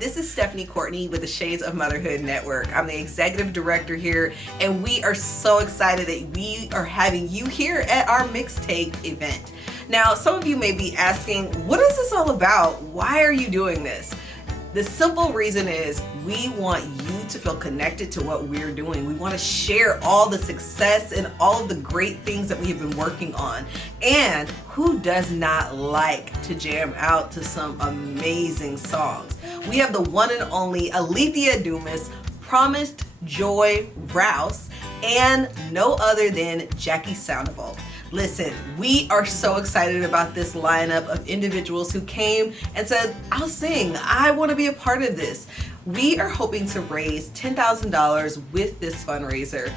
this is Stephanie Courtney with the Shades of Motherhood Network. I'm the executive director here, and we are so excited that we are having you here at our mixtape event. Now, some of you may be asking, what is this all about? Why are you doing this? The simple reason is we want you to feel connected to what we're doing. We want to share all the success and all of the great things that we have been working on. And who does not like to jam out to some amazing songs? We have the one and only Alethea Dumas, Promised Joy Rouse, and no other than Jackie Soundival. Listen, we are so excited about this lineup of individuals who came and said, I'll sing, I want to be a part of this. We are hoping to raise $10,000 with this fundraiser.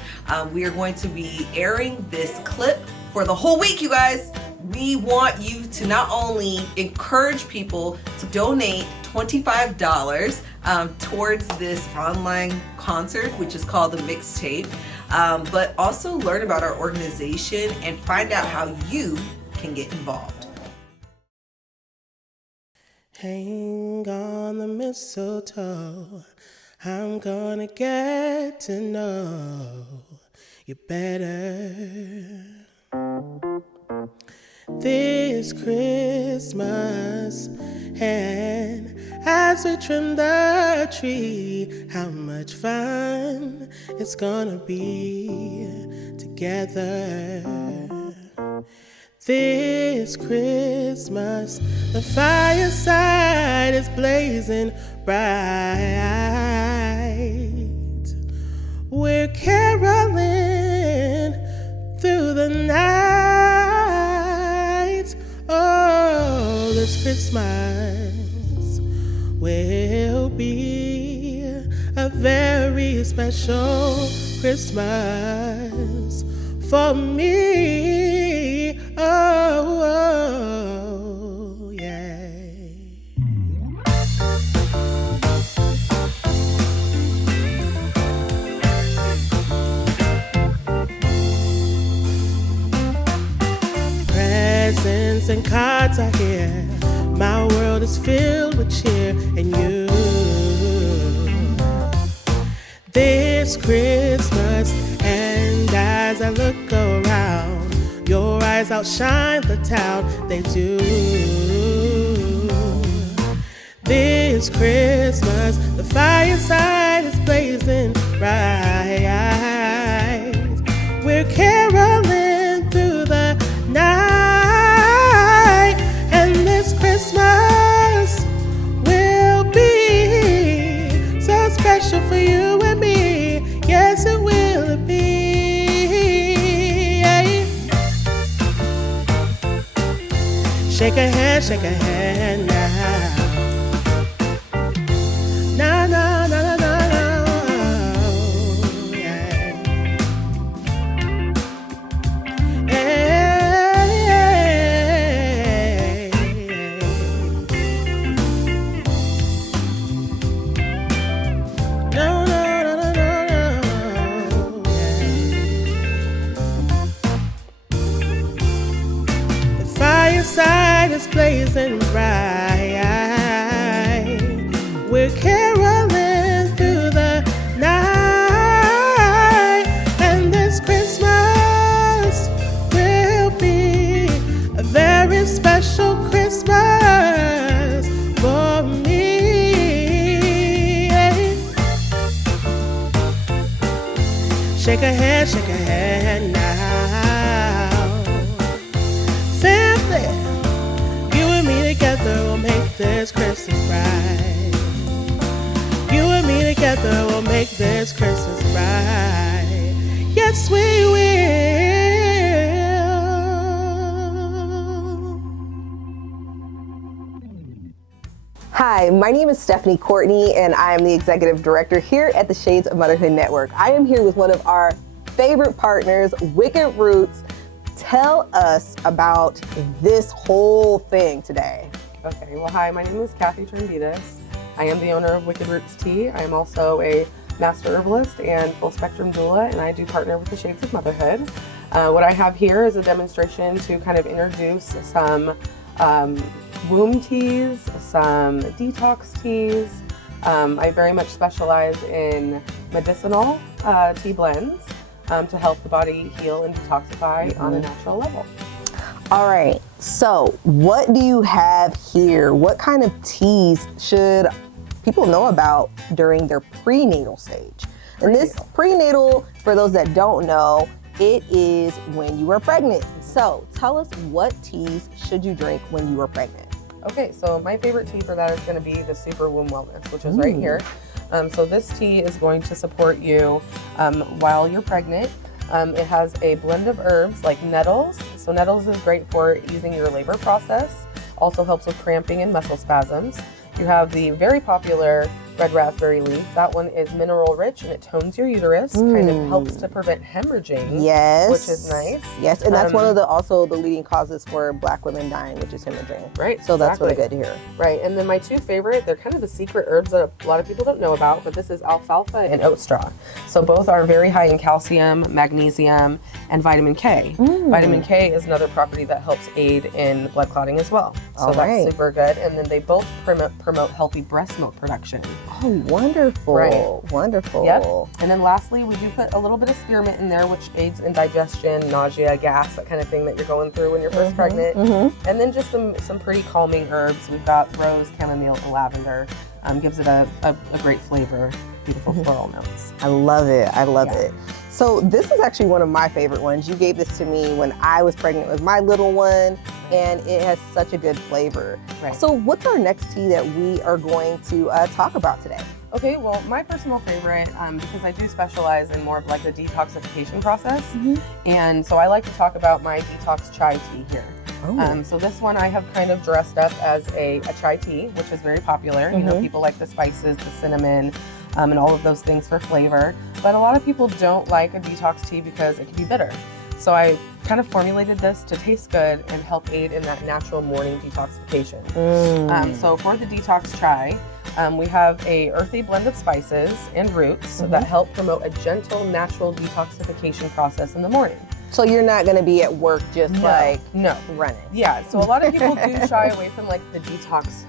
We are going to be airing this clip for the whole week, you guys. We want you to not only encourage people to donate $25 towards this online concert, which is called the Mixtape, but also learn about our organization and find out how you can get involved. Hang on the mistletoe, I'm gonna get to know you better. This Christmas, and as we trim the tree, how much fun it's gonna be together. This Christmas, the fireside is blazing bright. We're caroling through the night. Oh, this Christmas will be a very special Christmas for me. Oh, yeah. Presents and cards are here. My world is filled with cheer and you. This Christmas, and as I look around, your eyes outshine the town, they do. This Christmas, the fireside is blazing bright. We're caroling through the night, and this Christmas will be so special for you and me. Yes, it will be. Shake a hand now. Na na na na na. Yeah. Hey. No no no no no no. Yeah. The fireside is blazing bright. We're caroling through the night, and this Christmas will be a very special Christmas for me. Shake a hand now. Family, you and me together will make this Christmas right. You and me together will make this Christmas right. Yes, we will. Hi, my name is Stephanie Courtney, and I am the executive director here at the Shades of Motherhood Network. I am here with one of our favorite partners, Wicked Roots. Tell us about this whole thing today. Okay, well, hi, my name is Kathy Trimbitas. I am the owner of Wicked Roots Tea. I am also a master herbalist and full spectrum doula, and I do partner with the Shades of Motherhood. What I have here is a demonstration to kind of introduce some womb teas, some detox teas, I very much specialize in medicinal tea blends to help the body heal and detoxify on a natural level. All right, so what do you have here? What kind of teas should people know about during their prenatal stage? And this prenatal, for those that don't know, it is when you are pregnant. So tell us, what teas should you drink when you are pregnant? Okay, so my favorite tea for that is going to be the Super Womb Wellness, which is right here. So this tea is going to support you while you're pregnant. It has a blend of herbs like nettles. So nettles is great for easing your labor process. Also helps with cramping and muscle spasms. You have the very popular red raspberry leaf. That one is mineral rich and it tones your uterus, kind of helps to prevent hemorrhaging. Yes. Which is nice. Yes, and that's one of the also the leading causes for Black women dying, which is hemorrhaging. Right. So that's exactly. really good to hear. Right, and then my two favorite, they're kind of the secret herbs that a lot of people don't know about, but this is alfalfa and oat straw. So both are very high in calcium, magnesium, and vitamin K. Vitamin K is another property that helps aid in blood clotting as well. So that's super good. And then they both promote healthy breast milk production. Oh, wonderful. Right. Wonderful. Yep. And then lastly, we do put a little bit of spearmint in there, which aids in digestion, nausea, gas, that kind of thing that you're going through when you're first pregnant. And then just some pretty calming herbs. We've got rose, chamomile, and lavender. Gives it a great flavor, beautiful floral notes. I love it. I love it. So this is actually one of my favorite ones. You gave this to me when I was pregnant with my little one, and it has such a good flavor. Right. So what's our next tea that we are going to talk about today? Okay, well, my personal favorite, because I do specialize in more of like the detoxification process, and so I like to talk about my detox chai tea here. So this one I have kind of dressed up as a chai tea, which is very popular. You know, people like the spices, the cinnamon, and all of those things for flavor. But a lot of people don't like a detox tea because it can be bitter. So I kind of formulated this to taste good and help aid in that natural morning detoxification. So for the detox chai, we have a earthy blend of spices and roots that help promote a gentle, natural detoxification process in the morning. So you're not going to be at work just running. Yeah, so a lot of people do shy away from like the detox,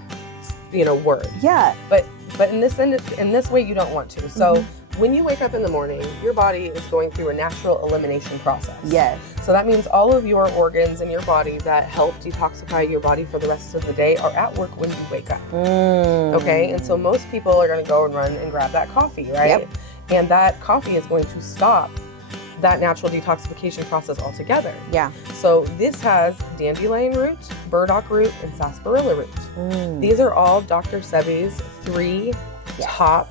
word. Yeah. But in this way, you don't want to. So when you wake up in the morning, your body is going through a natural elimination process. Yes. So that means all of your organs in your body that help detoxify your body for the rest of the day are at work when you wake up. Okay, and so most people are going to go and run and grab that coffee, right? Yep. And that coffee is going to stop that natural detoxification process altogether. Yeah. So this has dandelion root, burdock root, and sarsaparilla root. These are all Dr. Sebi's 3 top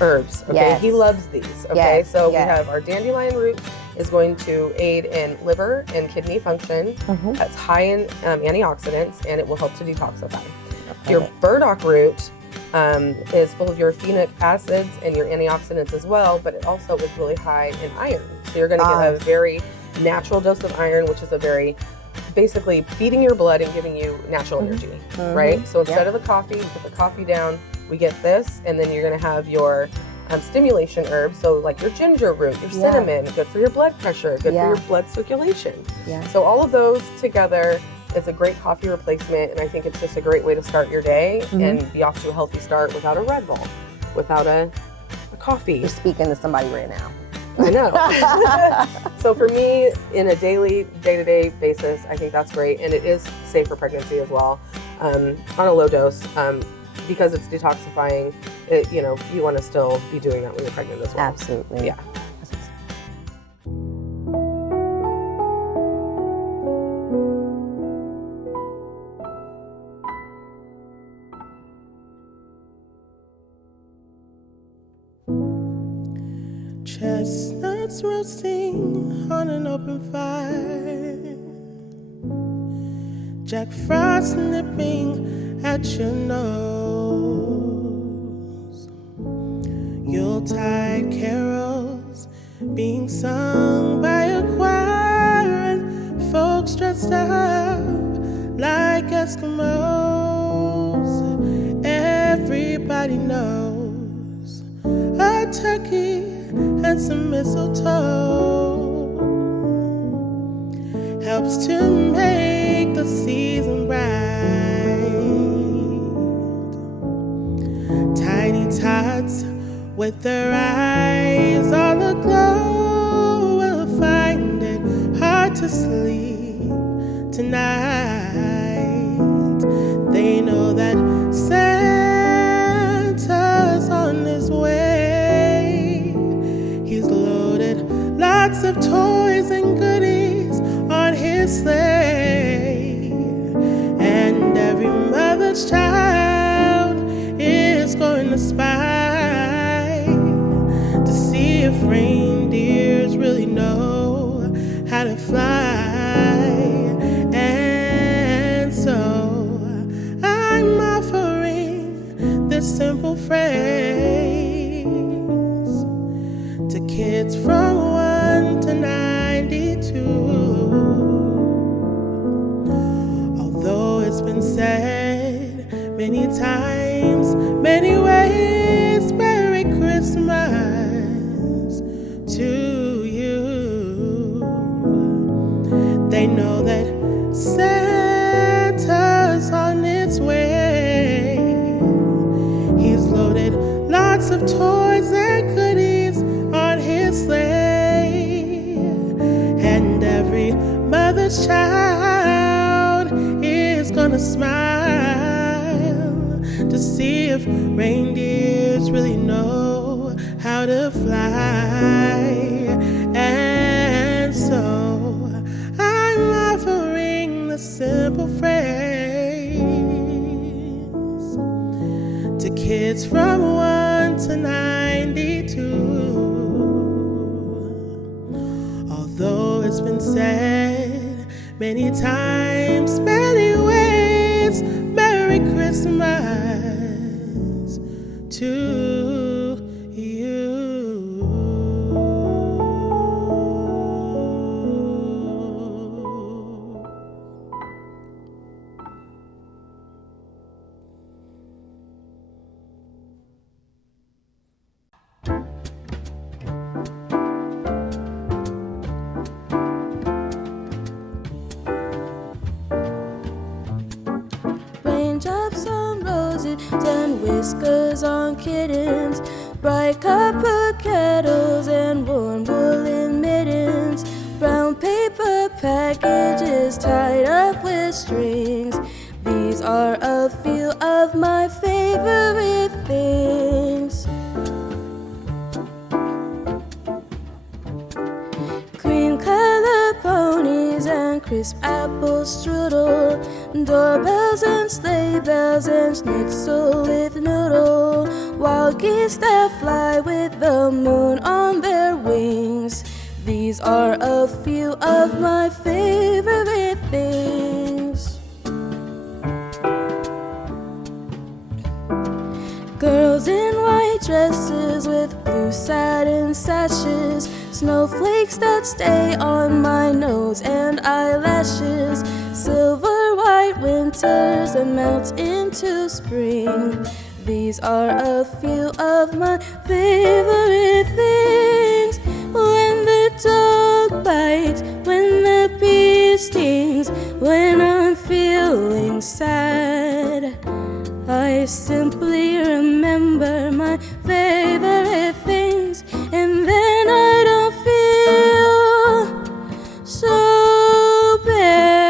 herbs. Okay, he loves these. Okay, so we have our dandelion root is going to aid in liver and kidney function. That's high in antioxidants, and it will help to detoxify. Your burdock root is full of your phenic acids and your antioxidants as well, but it also is really high in iron. So you're going to get a very natural dose of iron, which is a very basically feeding your blood and giving you natural energy, right? So instead of the coffee, you put the coffee down, we get this, and then you're going to have your stimulation herbs, so like your ginger root, your cinnamon, good for your blood pressure, good for your blood circulation. So all of those together is a great coffee replacement, and I think it's just a great way to start your day and be off to a healthy start without a Red Bull, without a coffee. You're speaking to somebody right now. I know. So for me, in a day-to-day basis, I think that's great, and it is safe for pregnancy as well, on a low dose. Because it's detoxifying, you want to still be doing that when you're pregnant as well. Absolutely. Yeah. Chestnuts roasting on an open fire, Jack Frost nipping at your nose, Yuletide carols being sung by a choir, and folks dressed up like Eskimos. Everybody knows a turkey and some mistletoe helps to make the season bright. Tiny with their eyes all aglow will find it hard to sleep tonight. They know that Santa's on his way. He's loaded lots of toys and goodies on his sleigh, and every mother's child is going to spy to see if reindeers really know how to fly. And so I'm offering this simple phrase to kids from 1 to 92. Although it's been said many times, many ways, Merry Christmas to you. They know that Santa's on its way. He's loaded lots of toys and goodies on his sleigh, and every mother's child is gonna smile to see if reindeers really know how to fly. And so I'm offering the simple phrase to kids from 1 to 92. Although it's been said many times, many ways, Merry Christmas to you. Raindrops on roses and whiskers on kittens, bright copper kettles and warm woolen mittens, brown paper packages tied up with strings. These are a few of my favorite things. Cream colored ponies and crisp apple strudel, doorbells and sleigh bells and schnitzel with noodle, wild geese that fly with the moon on their wings. These are a few of my favorite things. Girls in white dresses with blue satin sashes, snowflakes that stay on my nose and eyelashes, silver white winters that melt into spring. These are a few of my favorite things. When the dog bites, when the bee stings, when I'm feeling sad, I simply remember my favorite things, and then I don't feel so bad.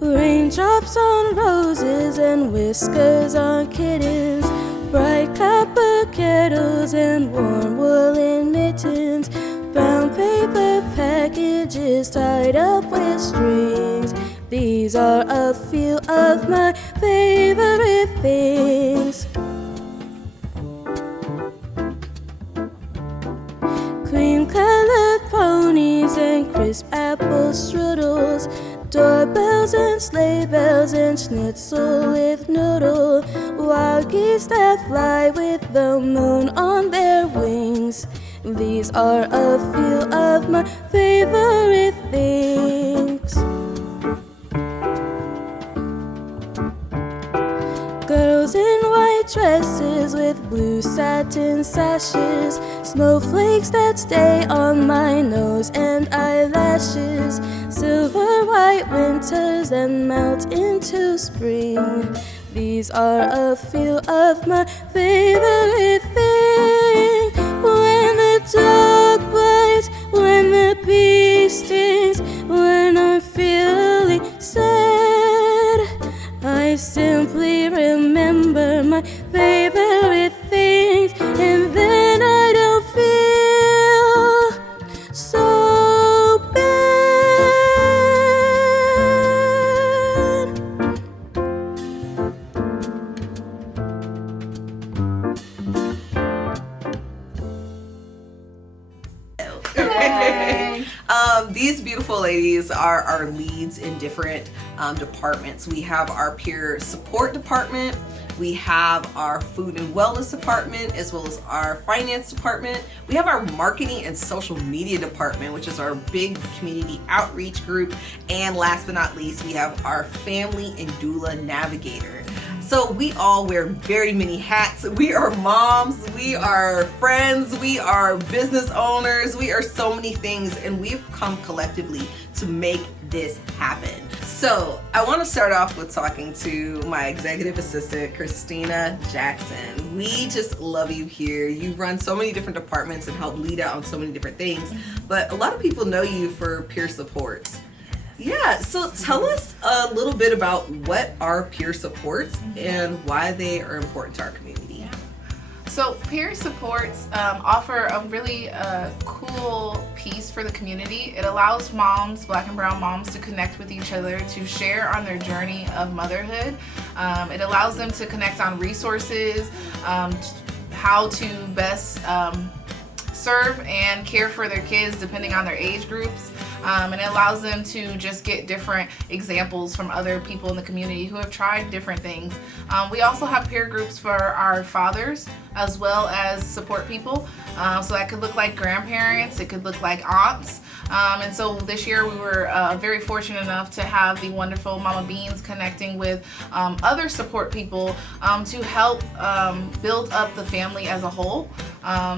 Raindrops on roses and whiskers on kittens, bright copper kettles and warm woolen mittens, brown paper packages tied up with strings. These are a few of my favorite things. Cream colored ponies and crisp apple strudels, doorbells and sleigh bells and schnitzel with noodle, wild geese that fly with the moon on their wings. These are a few of my favorite things. Girls in white dresses with blue satin sashes, snowflakes that stay on my nose and eyelashes, silver white winters that melt into spring. These are a few of my favorite things. When the dog bites, when the bee stings, when I'm feeling sad, I simply remember my favorite things, and then I don't feel so bad. These beautiful ladies are our leads in different departments. We have our peer support department, we have our food and wellness department, as well as our finance department. We have our marketing and social media department, which is our big community outreach group. And last but not least, we have our family and doula navigator. So we all wear very many hats. We are moms, we are friends, we are business owners, we are so many things, and we've come collectively to make this happen. So I want to start off with talking to my executive assistant, Christina Jackson. We just love you here. You run so many different departments and help lead out on so many different things, but a lot of people know you for peer supports. Yeah, so tell us a little bit about what are peer supports and why they are important to our community. So peer supports offer a really cool piece for the community. It allows moms, Black and brown moms, to connect with each other, to share on their journey of motherhood. It allows them to connect on resources, how to best serve and care for their kids depending on their age groups. And it allows them to just get different examples from other people in the community who have tried different things. We also have peer groups for our fathers as well as support people. So that could look like grandparents, it could look like aunts. And so this year we were very fortunate enough to have the wonderful Mama Beans connecting with other support people to help build up the family as a whole.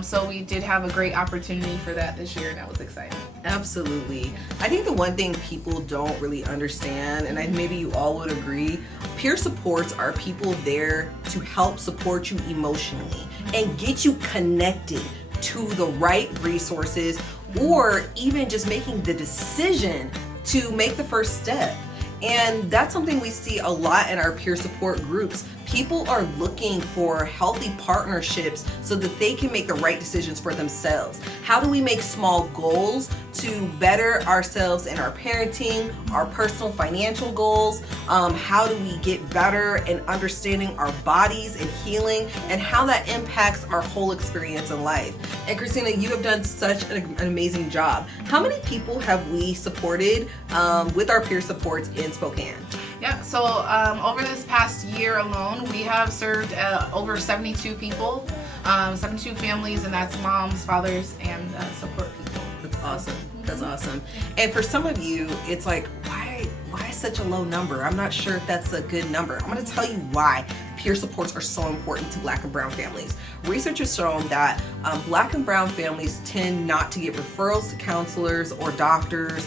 So we did have a great opportunity for that this year, and that was exciting. Absolutely. I think the one thing people don't really understand, and maybe you all would agree, peer supports are people there to help support you emotionally and get you connected to the right resources, or even just making the decision to make the first step. And that's something we see a lot in our peer support groups. People are looking for healthy partnerships so that they can make the right decisions for themselves. How do we make small goals to better ourselves in our parenting, our personal financial goals? How do we get better in understanding our bodies and healing, and how that impacts our whole experience in life? And Christina, you have done such an amazing job. How many people have we supported with our peer supports in Spokane? Yeah, so over this past year alone, we have served over 72 people, 72 families, and that's moms, fathers, and support people. That's awesome. That's awesome. And for some of you, it's like, why such a low number? I'm not sure if that's a good number. I'm going to tell you why peer supports are so important to Black and brown families. Research has shown that Black and brown families tend not to get referrals to counselors or doctors.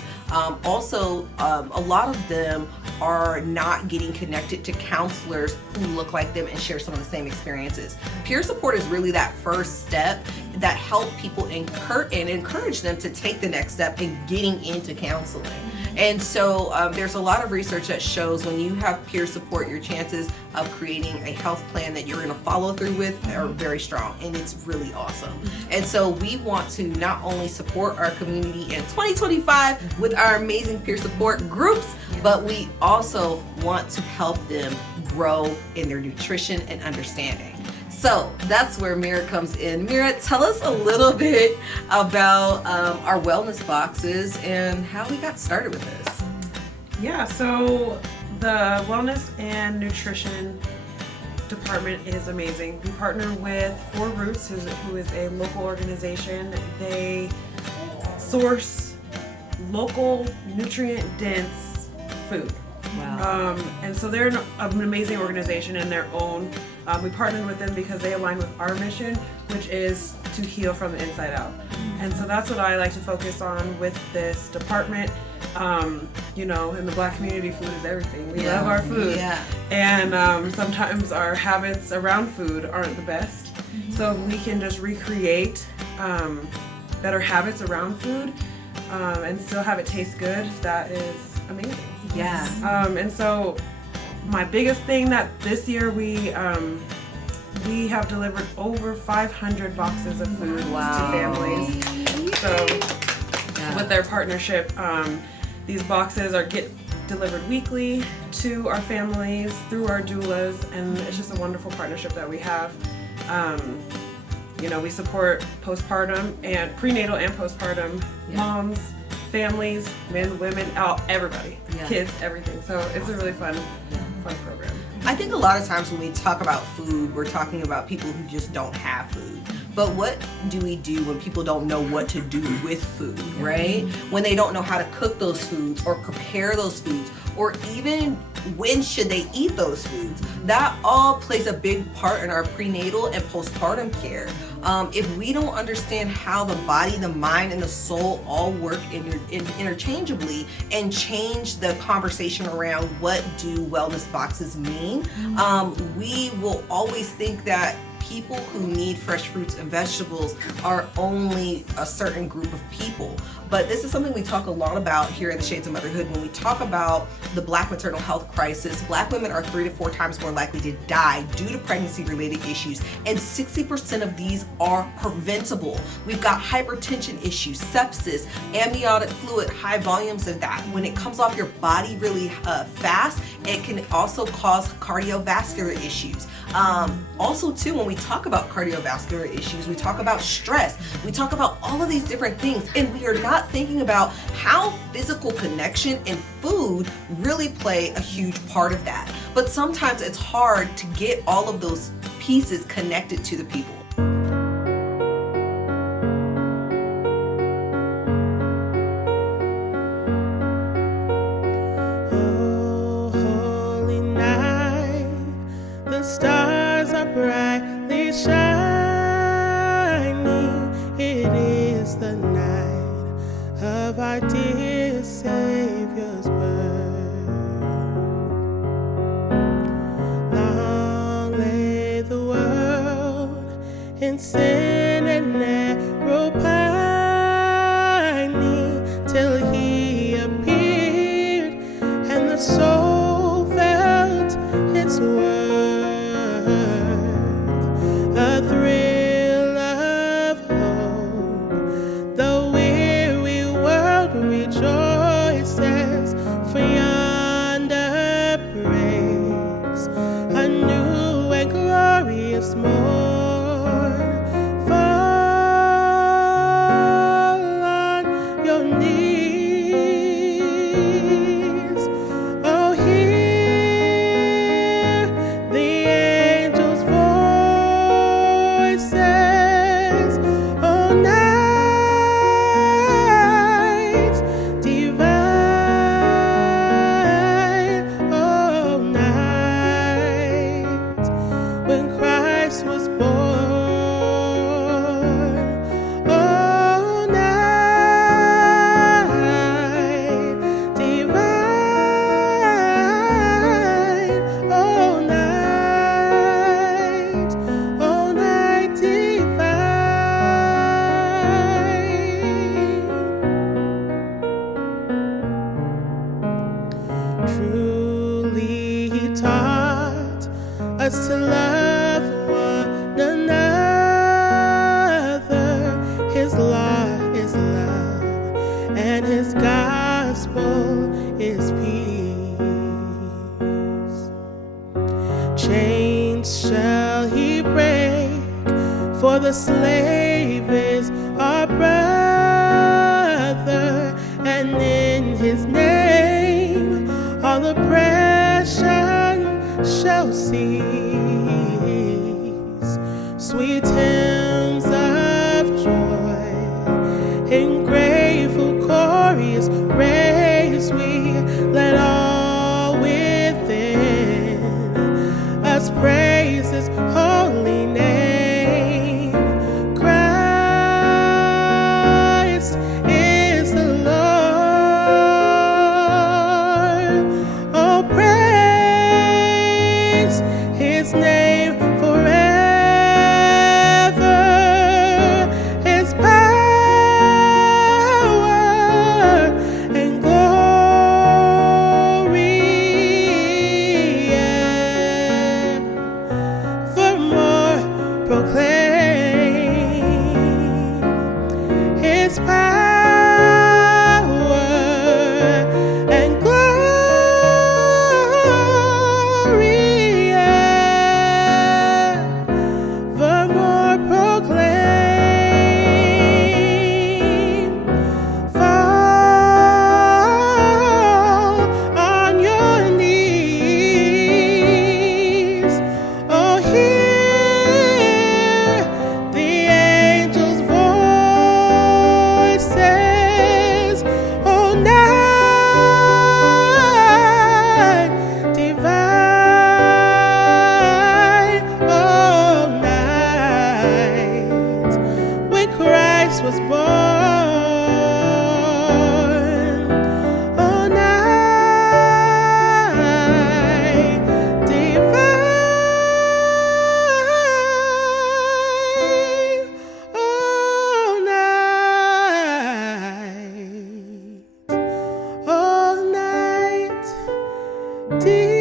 Also, a lot of them are not getting connected to counselors who look like them and share some of the same experiences. Peer support is really that first step that help people encourage them to take the next step in getting into counseling. And so there's a lot of research that shows when you have peer support, your chances of creating a health plan that you're going to follow through with are very strong, and it's really awesome. And so we want to not only support our community in 2025 with our amazing peer support groups, but we also want to help them grow in their nutrition and understanding. So that's where Mira comes in. Mira, tell us a little bit about our wellness boxes and how we got started with this. Yeah, so the wellness and nutrition department is amazing. We partner with Four Roots, who is a local organization. They source local, nutrient-dense food. Wow. And so they're an amazing organization in their own We partnered with them because they align with our mission, which is to heal from the inside out. And so that's what I like to focus on with this department. You know, in the Black community, food is everything. We love our food. Yeah. And sometimes our habits around food aren't the best. So if we can just recreate better habits around food and still have it taste good, that is amazing. Yeah. And so my biggest thing that this year we have delivered over 500 boxes of food to families. So with their partnership, these boxes get delivered weekly to our families through our doulas, and it's just a wonderful partnership that we have. You know, we support postpartum and prenatal and postpartum moms, families, men, women, everybody, kids, everything. So it's a really fun program. I think a lot of times when we talk about food, we're talking about people who just don't have food. But what do we do when people don't know what to do with food, right? When they don't know how to cook those foods or prepare those foods, or even when should they eat those foods? That all plays a big part in our prenatal and postpartum care. If we don't understand how the body, the mind, and the soul all work interchangeably and change the conversation around what do wellness boxes mean, we will always think that people who need fresh fruits and vegetables are only a certain group of people. But this is something we talk a lot about here at the Shades of Motherhood. When we talk about the Black maternal health crisis, Black women are 3 to 4 times more likely to die due to pregnancy-related issues, and 60% of these are preventable. We've got hypertension issues, sepsis, amniotic fluid, high volumes of that. When it comes off your body really fast, it can also cause cardiovascular issues. Also too, when we talk about cardiovascular issues, we talk about stress, we talk about all of these different things, and we are not thinking about how physical connection and food really play a huge part of that. But sometimes it's hard to get all of those pieces connected to the people. Oh, holy night, the stars are brightly shining. It is the night of our dear Savior's birth. Long lay the world in sin and narrow pining, till He appeared and the soul felt its worth. A thrill of hope, the weary world rejoices, for yonder breaks a new and glorious morn. Fall on your knees, oh, hear the angels' voices, oh, night divine, oh, night when Christ was born, oh, night divine, oh, night divine. Truly He taught us to love one another. His law is love, and His gospel is peace. Chains shall He break, for the slave is our brother, and in His name all oppression shall cease. Sweet hymns of joy in grateful chorus raise we, let all within us praises proclaim His power and glory. Evermore proclaim. Fall on your knees. Oh, hear the angels' voices. Oh, night divine. Oh, night when Christ was born. Oh, night divine. Oh, night. Oh, night divine.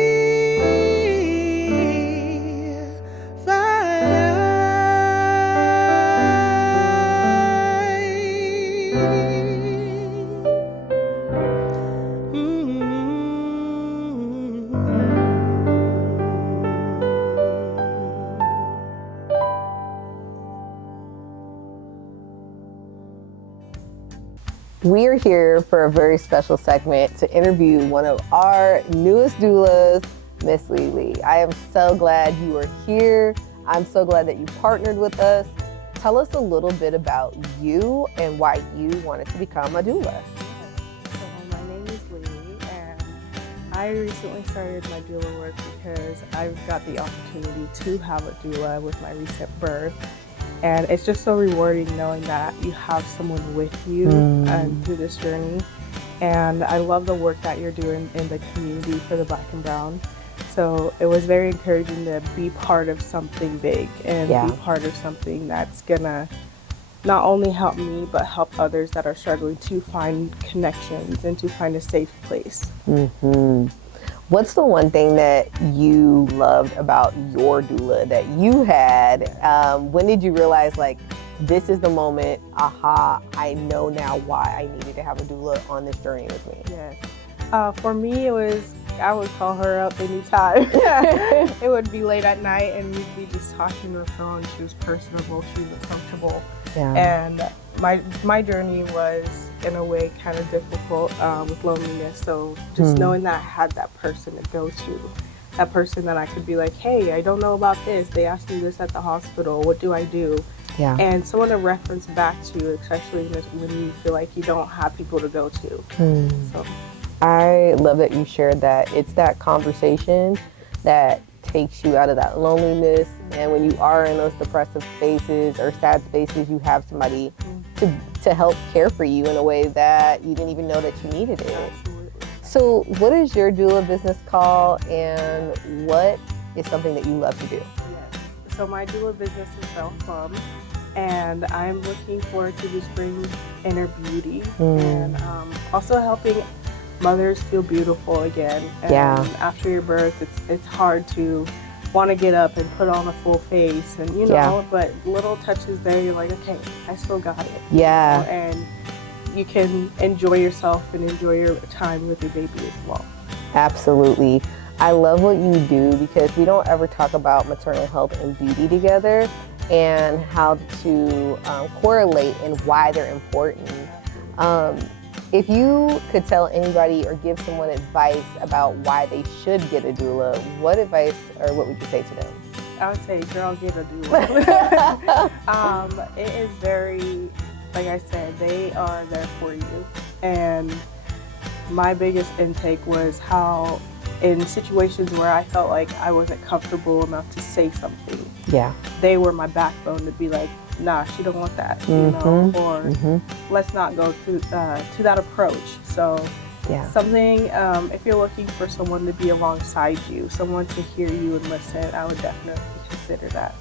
We are here for a very special segment to interview one of our newest doulas, Miss Lily. I am so glad you are here. I'm so glad that you partnered with us. Tell us a little bit about you and why you wanted to become a doula. So my name is Lily, and I recently started my doula work because I've got the opportunity to have a doula with my recent birth. And it's just so rewarding knowing that you have someone with you through this journey. And I love the work that you're doing in the community for the Black and Brown. So it was very encouraging to be part of something big and be part of something that's gonna not only help me, but help others that are struggling to find connections and to find a safe place. What's the one thing that you loved about your doula that you had? When did you realize, like, this is the moment, aha, I know now why I needed to have a doula on this journey with me? Yes. For me, it was, I would call her up anytime. It would be late at night and we'd be just talking on the phone. She was personable, she was approachable. And my journey was, in a way, kind of difficult with loneliness. So just knowing that I had that person to go to, that person that I could be like, hey, I don't know about this. They asked me this at the hospital. What do I do? And someone to reference back to, especially when you feel like you don't have people to go to. So I love that you shared that. It's that conversation that takes you out of that loneliness, and when you are in those depressive spaces or sad spaces, you have somebody to help care for you in a way that you didn't even know that you needed it. absolutely. So what is your doula business called, and what is something that you love to do? Yes. So my doula business is soulful, and I'm looking forward to just bring inner beauty and also helping mothers feel beautiful again. And after your birth, it's hard to want to get up and put on a full face, and you know, but little touches there, you're like, okay, I still got it. You know, and you can enjoy yourself and enjoy your time with your baby as well. Absolutely. I love what you do because we don't ever talk about maternal health and beauty together and how to correlate and why they're important. If you could tell anybody or give someone advice about why they should get a doula, what advice or what would you say to them? I would say, girl, get a doula. It is very, like I said, they are there for you. And my biggest intake was how in situations where I felt like I wasn't comfortable enough to say something, they were my backbone to be like, nah, she don't want that, you know, or let's not go to that approach. So something, if you're looking for someone to be alongside you, someone to hear you and listen, I would definitely consider that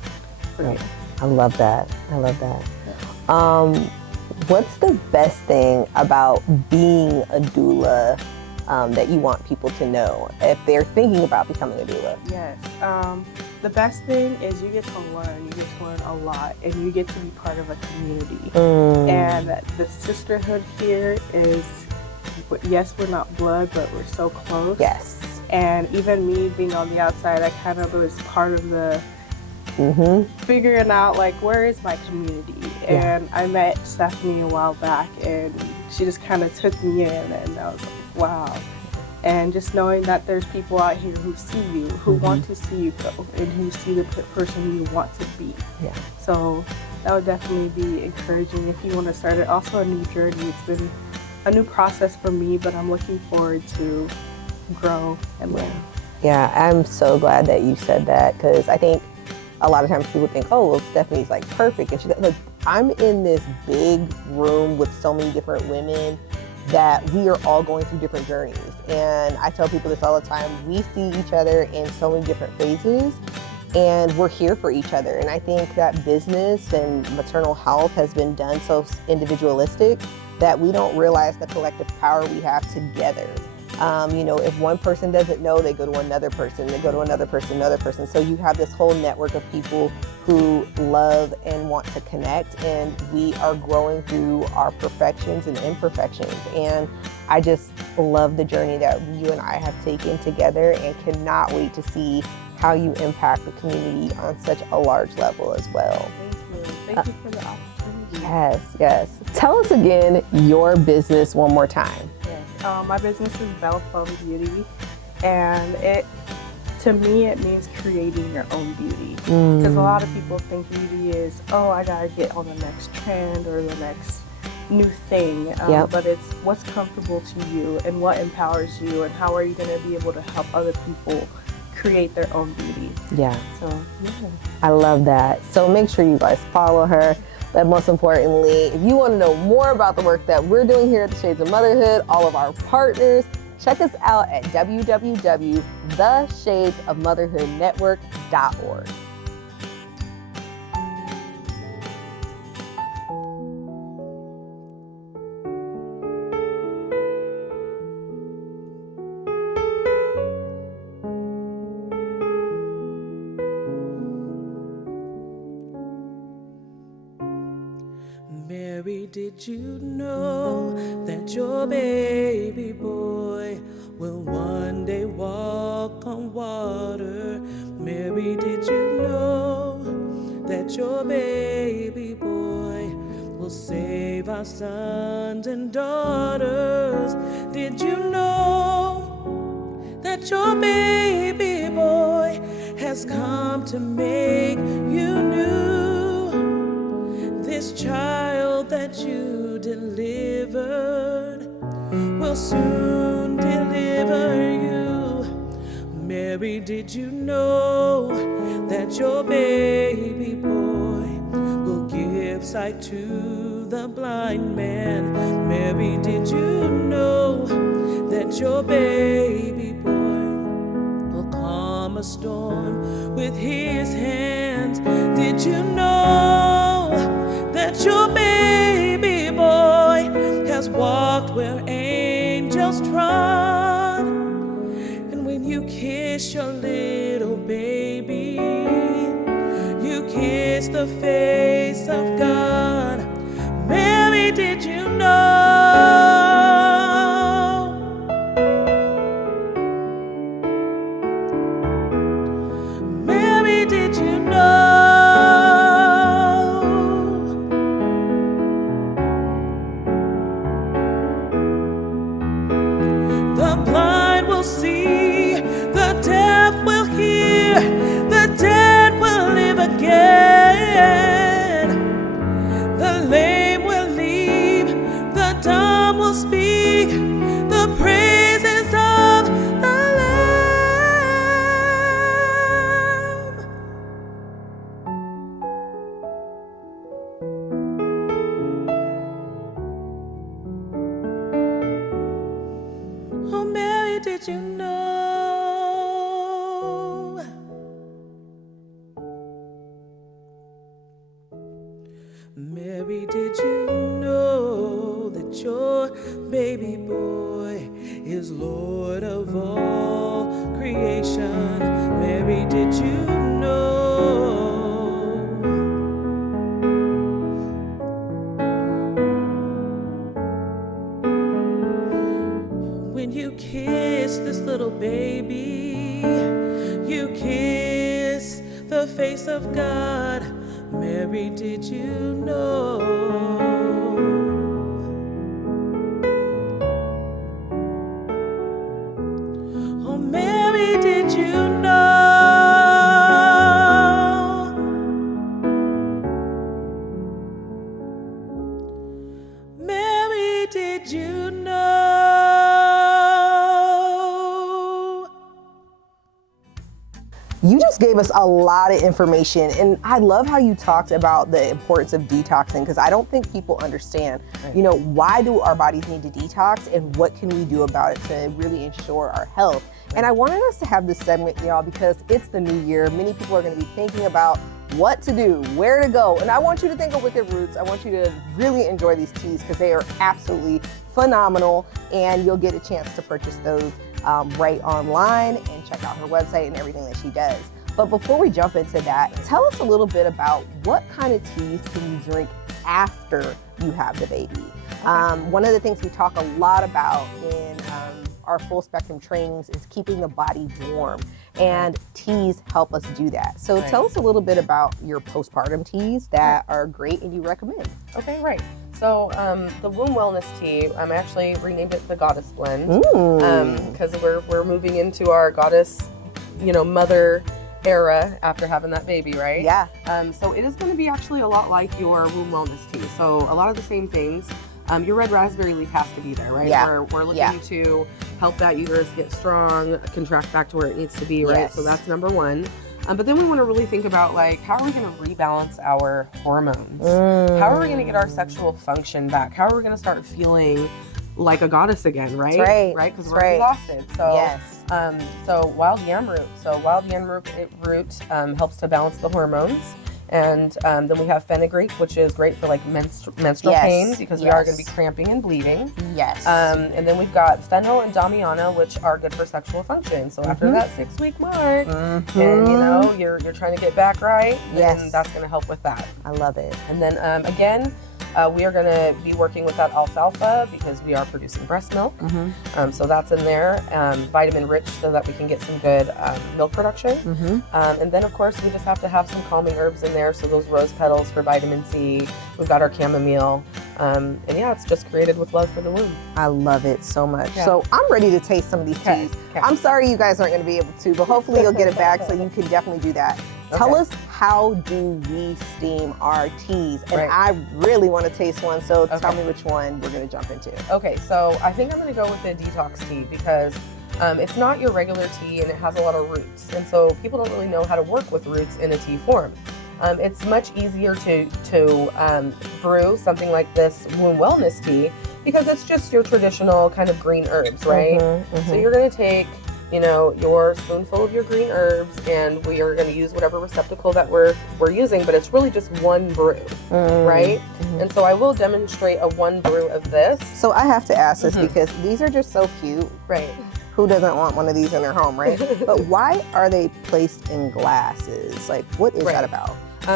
for you. I love that. I love that. What's the best thing about being a doula that you want people to know if they're thinking about becoming a doula? Yes. the best thing is you get to learn. You get to learn a lot, and you get to be part of a community. And the sisterhood here is, yes, we're not blood, but we're so close. Yes. And even me being on the outside, I kind of was part of the figuring out, like, where is my community? And I met Stephanie a while back, and she just kind of took me in, and I was like, wow. And just knowing that there's people out here who see you, who want to see you go, and who see the person you want to be. Yeah. So that would definitely be encouraging if you want to start it. Also a new journey. It's been a new process for me, but I'm looking forward to grow and learn. Yeah, I'm so glad that you said that, because I think a lot of times people think, oh, well, Stephanie's like perfect. And she's like, I'm in this big room with so many different women that we are all going through different journeys. And I tell people this all the time, we see each other in so many different phases, and we're here for each other. And I think that business and maternal health has been done so individualistic that we don't realize the collective power we have together. You know, if one person doesn't know, they go to another person, they go to another person, another person. So you have this whole network of people who love and want to connect, and we are growing through our perfections and imperfections. And I just love the journey that you and I have taken together, and cannot wait to see how you impact the community on such a large level as well. Thank you. Thank you for the opportunity. Yes, yes. Tell us again your business one more time. My business is Belle Foam Beauty, and to me it means creating your own beauty, because a lot of people think beauty is, oh, I gotta get on the next trend or the next new thing, but it's what's comfortable to you and what empowers you, and how are you going to be able to help other people create their own beauty. So I love that. So make sure you guys follow her. But most importantly, if you want to know more about the work that we're doing here at the Shades of Motherhood, all of our partners, check us out at www.theshadesofmotherhoodnetwork.org. Mary, did you know that your baby boy will one day walk on water? Mary, did you know that your baby boy will save our sons and daughters? Did you know that your baby boy has come to make you new? This child that you delivered will soon deliver you. Mary, did you know that your baby boy will give sight to the blind man? Mary, did you know that your baby boy will calm a storm with his hands? Did you know that your baby boy has walked where angels trod? And when you kiss your little baby, you kiss the face of God. Mary, did you know? Mary, did you know? The blind will see, the deaf will hear, the dead will live again. The lame will leap, the dumb will speak, the praises of the Lamb. Oh, Mary, did you know? Mary, did you know that your baby boy is Lord of all creation? Mary, did you know little baby. You kiss the face of God. Mary, did you know? Oh, Mary, did you know? Mary, did you know? You just gave us a lot of information, and I love how you talked about the importance of detoxing, because I don't think people understand, you know, why do our bodies need to detox and what can we do about it to really ensure our health. And I wanted us to have this segment, y'all, because it's the new year. Many people are going to be thinking about what to do, where to go. And I want you to think of Wicked Roots. I want you to really enjoy these teas because they are absolutely phenomenal, and you'll get a chance to purchase those right online and check out her website and everything that she does. But before we jump into that, tell us a little bit about what kind of teas can you drink after you have the baby. One of the things we talk a lot about in our full spectrum trainings is keeping the body warm, and teas help us do that. So tell us a little bit about your postpartum teas that are great and you recommend. Okay, right. So the Womb Wellness Tea, I actually renamed it the Goddess Blend because we're moving into our goddess, mother era after having that baby, right? Yeah. So it is going to be actually a lot like your Womb Wellness Tea. So a lot of the same things. Your red raspberry leaf has to be there, right? Yeah. We're looking to help that uterus get strong, contract back to where it needs to be, right? Yes. So that's number one. But then we want to really think about, like, how are we going to rebalance our hormones? How are we going to get our sexual function back? How are we going to start feeling like a goddess again, right? That's right. Right? Because That's we're right. exhausted. So, so wild yam root. So wild yam root helps to balance the hormones. And then we have fenugreek, which is great for like menstrual pain because we are going to be cramping and bleeding. Yes. And then we've got fennel and damiana, which are good for sexual function. So after that 6-week mark, and you're trying to get back right, then that's going to help with that. I love it. And then again, we are going to be working with that alfalfa because we are producing breast milk. So that's in there, vitamin rich so that we can get some good milk production. And then of course we just have to have some calming herbs in there. So those rose petals for vitamin C. We've got our chamomile. And it's just created with love for the womb. I love it so much. So I'm ready to taste some of these teas. I'm sorry you guys aren't going to be able to, but hopefully you'll get it back so you can definitely do that. Tell us, how do we steam our teas? And I really want to taste one, so tell me which one we're going to jump into. Okay, so I think I'm going to go with the detox tea because it's not your regular tea and it has a lot of roots. And so people don't really know how to work with roots in a tea form. It's much easier to brew something like this Womb Wellness Tea because it's just your traditional kind of green herbs, right? So you're going to take your spoonful of your green herbs, and we are going to use whatever receptacle that we're using, but it's really just one brew, right? And so I will demonstrate a one brew of this. So I have to ask this because these are just so cute. Right. Who doesn't want one of these in their home, right? But why are they placed in glasses? Like, what is that about?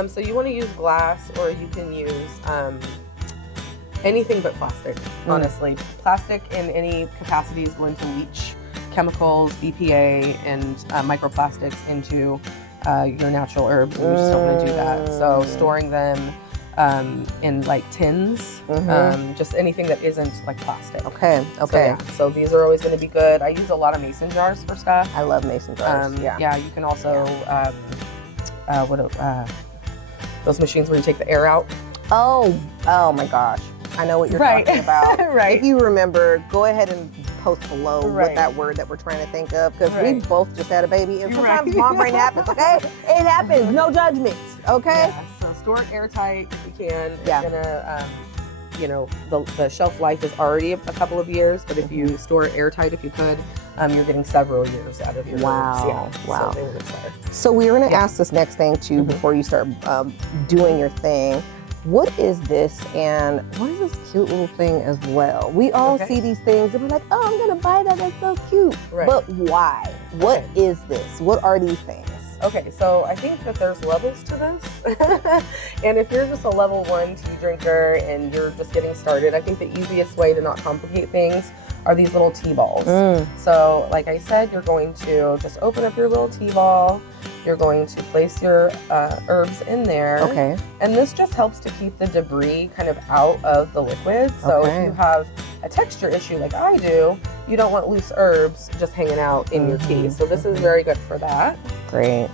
So you want to use glass, or you can use anything but plastic, honestly. Plastic in any capacity is going to leach chemicals, BPA, and microplastics into your natural herbs, and we just don't want to do that. So storing them in like tins, just anything that isn't like plastic. Okay. So these are always going to be good. I use a lot of mason jars for stuff. I love mason jars. You can also those machines where you take the air out. Oh my gosh. I know what you're talking about. If you remember, go ahead and post below what that word that we're trying to think of, because we both just had a baby, and sometimes mom brain happens, okay? It happens, no judgment, okay? Yeah, so store it airtight if you can. It's gonna, the shelf life is already a couple of years, but if you store it airtight, if you could, you're getting several years out of your herbs. Wow. So they would expire. So we're gonna ask this next thing too, before you start doing your thing. What is this, and what is this cute little thing as well? We all see these things and we're like, oh, I'm gonna buy that, that's so cute. But why? What is this? What are these things? Okay, so I think that there's levels to this. And if you're just a level 1 tea drinker and you're just getting started, I think the easiest way to not complicate things are these little tea balls. So like I said, you're going to just open up your little tea ball. You're going to place your herbs in there. Okay. And this just helps to keep the debris kind of out of the liquid. So if you have a texture issue like I do, you don't want loose herbs just hanging out in your tea. So this is very good for that. Great.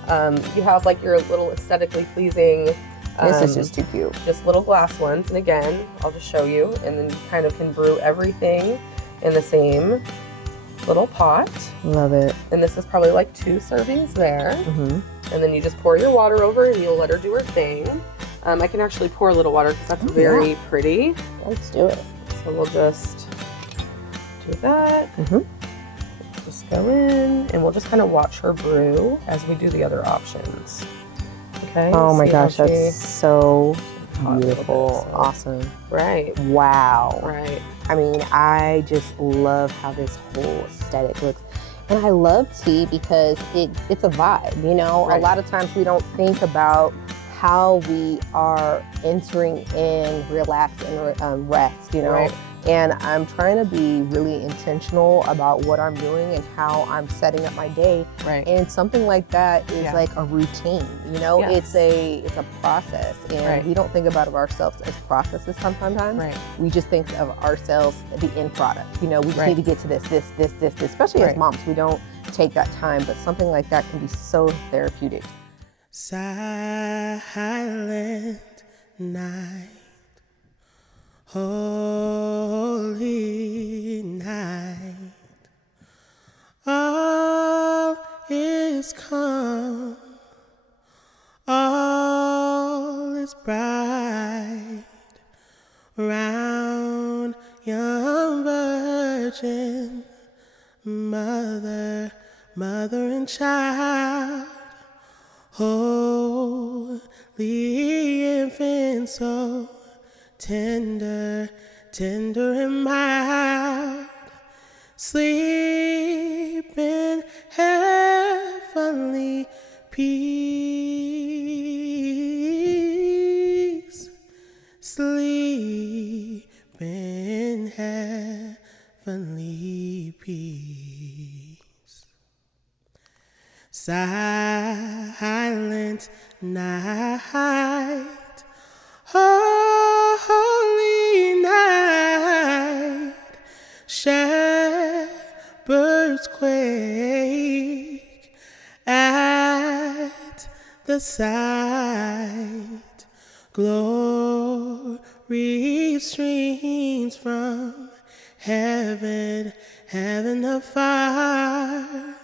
You have like your little aesthetically pleasing. This is just too cute. Just little glass ones. And again, I'll just show you. And then you kind of can brew everything in the same little pot. Love it. And this is probably like 2 servings there. And then you just pour your water over and you'll let her do her thing. I can actually pour a little water because that's very pretty. Let's do it. So we'll just do that. Just go in and we'll just kind of watch her brew as we do the other options. Okay. Oh my See how gosh, that's so hot a little bit, beautiful. so- Awesome. Right. Wow. Right. I mean, I just love how this whole aesthetic looks. And I love tea because it's a vibe, you know? Right. A lot of times we don't think about how we are entering in, relax, and rest, you know? Right. And I'm trying to be really intentional about what I'm doing and how I'm setting up my day. Right. And something like that is like a routine, you know? Yes. It's a process. And we don't think about ourselves as processes sometimes. Right. We just think of ourselves the end product. You know, we just need to get to this, especially as moms. We don't take that time, but something like that can be so therapeutic. Silent night, holy night, all is calm, all is bright, round young virgin, mother and child, holy infant, so tender and mild, sleep in heavenly peace, sleep in heavenly peace. Silent night, holy night, shepherds quake at the sight, glory streams from heaven afar,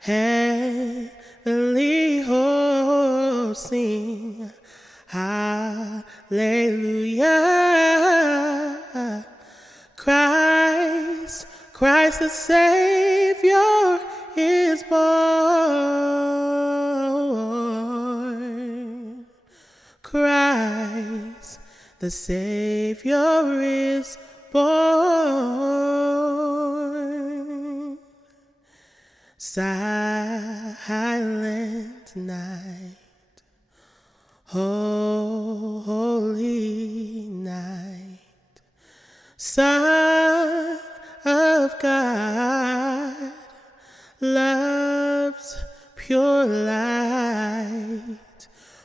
heavenly hosts sing hallelujah. Christ the Savior is born. Christ the Savior is born. Silent night, holy night, Son of God, love's pure light,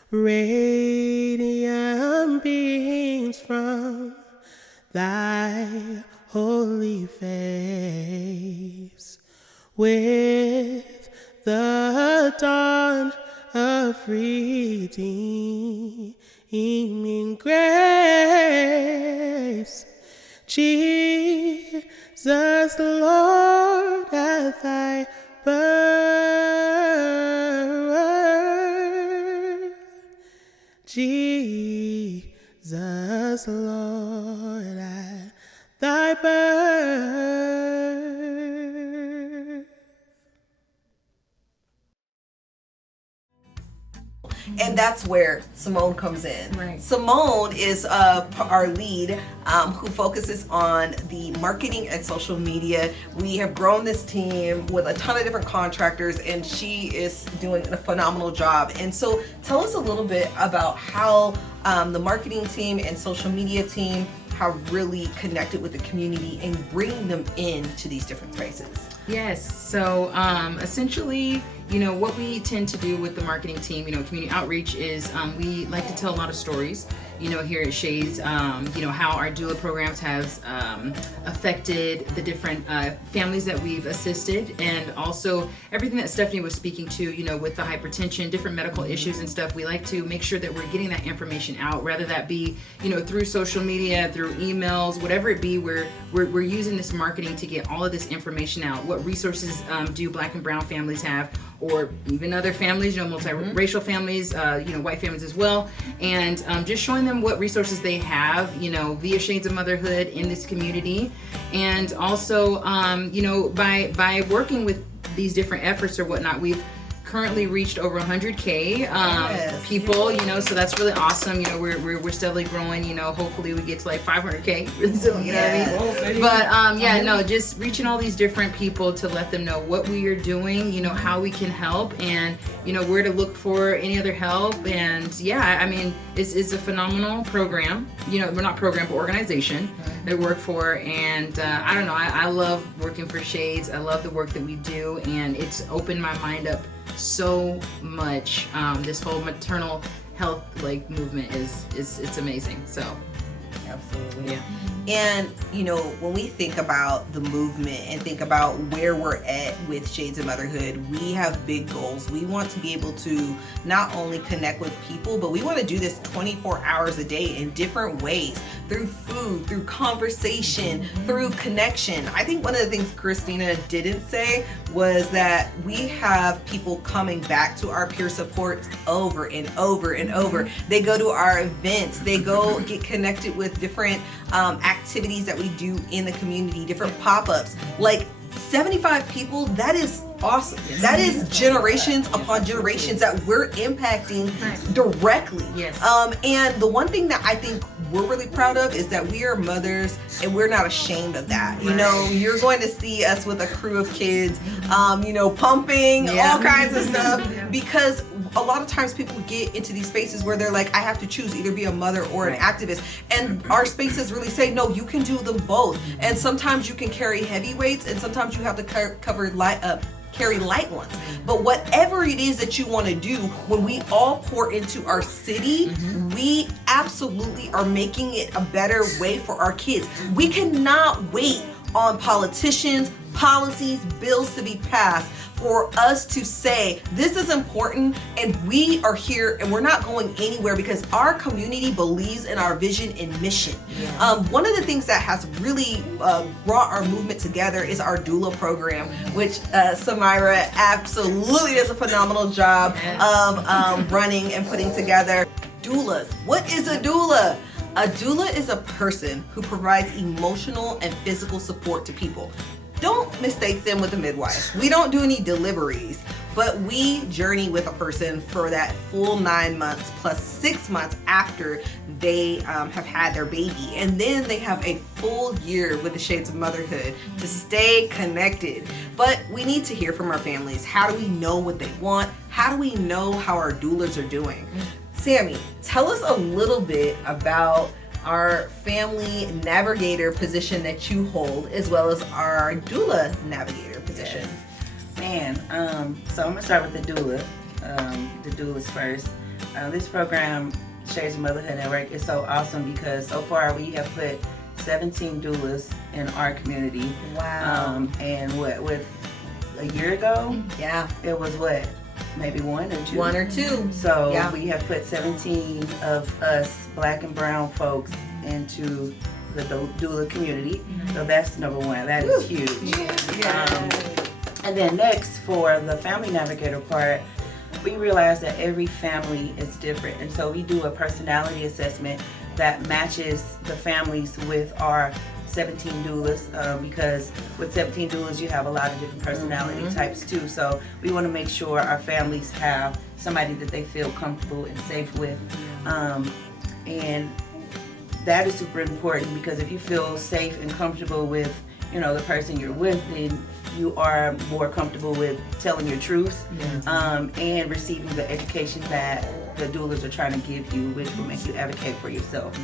radiant beams from thy holy face, with the dawn of redeeming grace. Jesus, Lord, at thy birth. Jesus, Lord, at thy birth. And that's where Simone comes in. Right. Simone is our lead who focuses on the marketing and social media. We have grown this team with a ton of different contractors, and she is doing a phenomenal job. And so tell us a little bit about how the marketing team and social media team, have really connected with the community and bring them into these different spaces? Yes. So essentially, what we tend to do with the marketing team, community outreach is we like to tell a lot of stories, here at Shades, how our doula programs has affected the different families that we've assisted, and also everything that Stephanie was speaking to, with the hypertension, different medical issues and stuff. We like to make sure that we're getting that information out, whether that be, through social media, through emails, whatever it be. We're using this marketing to get all of this information out. What resources do Black and brown families have, or even other families, multiracial families, white families as well, and just showing them what resources they have, via Shades of Motherhood in this community, and also, by working with these different efforts or whatnot, we've currently reached over 100K people, so that's really awesome. We're steadily growing. Hopefully we get to like 500K really soon. You know what I mean? But just reaching all these different people to let them know what we are doing, how we can help, and where to look for any other help. And it's a phenomenal program. We're not program, but organization that we work for. And I love working for Shades. I love the work that we do, and it's opened my mind up so much. This whole maternal health movement it's amazing. So absolutely. Yeah. And when we think about the movement and think about where we're at with Shades of Motherhood, we have big goals. We want to be able to not only connect with people, but we want to do this 24 hours a day in different ways, through food, through conversation, through connection. I think one of the things Christina didn't say was that we have people coming back to our peer supports over and over and over. They go to our events, they go get connected with different activities that we do in the community, different pop-ups. Like 75 people, that is awesome. That is generations upon generations that we're impacting directly. Yes. And the one thing that I think we're really proud of is that we are mothers and we're not ashamed of that. You're going to see us with a crew of kids, pumping, all kinds of stuff, because a lot of times people get into these spaces where they're like, I have to choose, either be a mother or an activist. And our spaces really say, no, you can do them both. And sometimes you can carry heavy weights, and sometimes you have to carry light ones. But whatever it is that you want to do, when we all pour into our city, we absolutely are making it a better way for our kids. We cannot wait on politicians, policies, bills to be passed for us to say this is important, and we are here and we're not going anywhere because our community believes in our vision and mission. One of the things that has really brought our movement together is our doula program, which Samira absolutely does a phenomenal job of running and putting together. Doulas. What is a doula? A doula is a person who provides emotional and physical support to people. Don't mistake them with a midwife. We don't do any deliveries, but we journey with a person for that full 9 months plus 6 months after they have had their baby. And then they have a full year with the Shades of Motherhood to stay connected. But we need to hear from our families. How do we know what they want? How do we know how our doulas are doing? Sammy, tell us a little bit about our family navigator position that you hold, as well as our doula navigator position. Man, so I'm gonna start with the doula, the doulas first. This program, Shades of Motherhood Network, is so awesome because so far we have put 17 doulas in our community. Wow. And with a year ago, it was maybe one or two. So we have put 17 of us Black and brown folks into the doula community. So that's number one. That is huge. And then next, for the family navigator part, we realize that every family is different. And so we do a personality assessment that matches the families with our 17 doulas, because with 17 doulas you have a lot of different personality types too. So we want to make sure our families have somebody that they feel comfortable and safe with. And that is super important, because if you feel safe and comfortable with the person you're with, then you are more comfortable with telling your truth, and receiving the education that the doulas are trying to give you, which will make you advocate for yourself.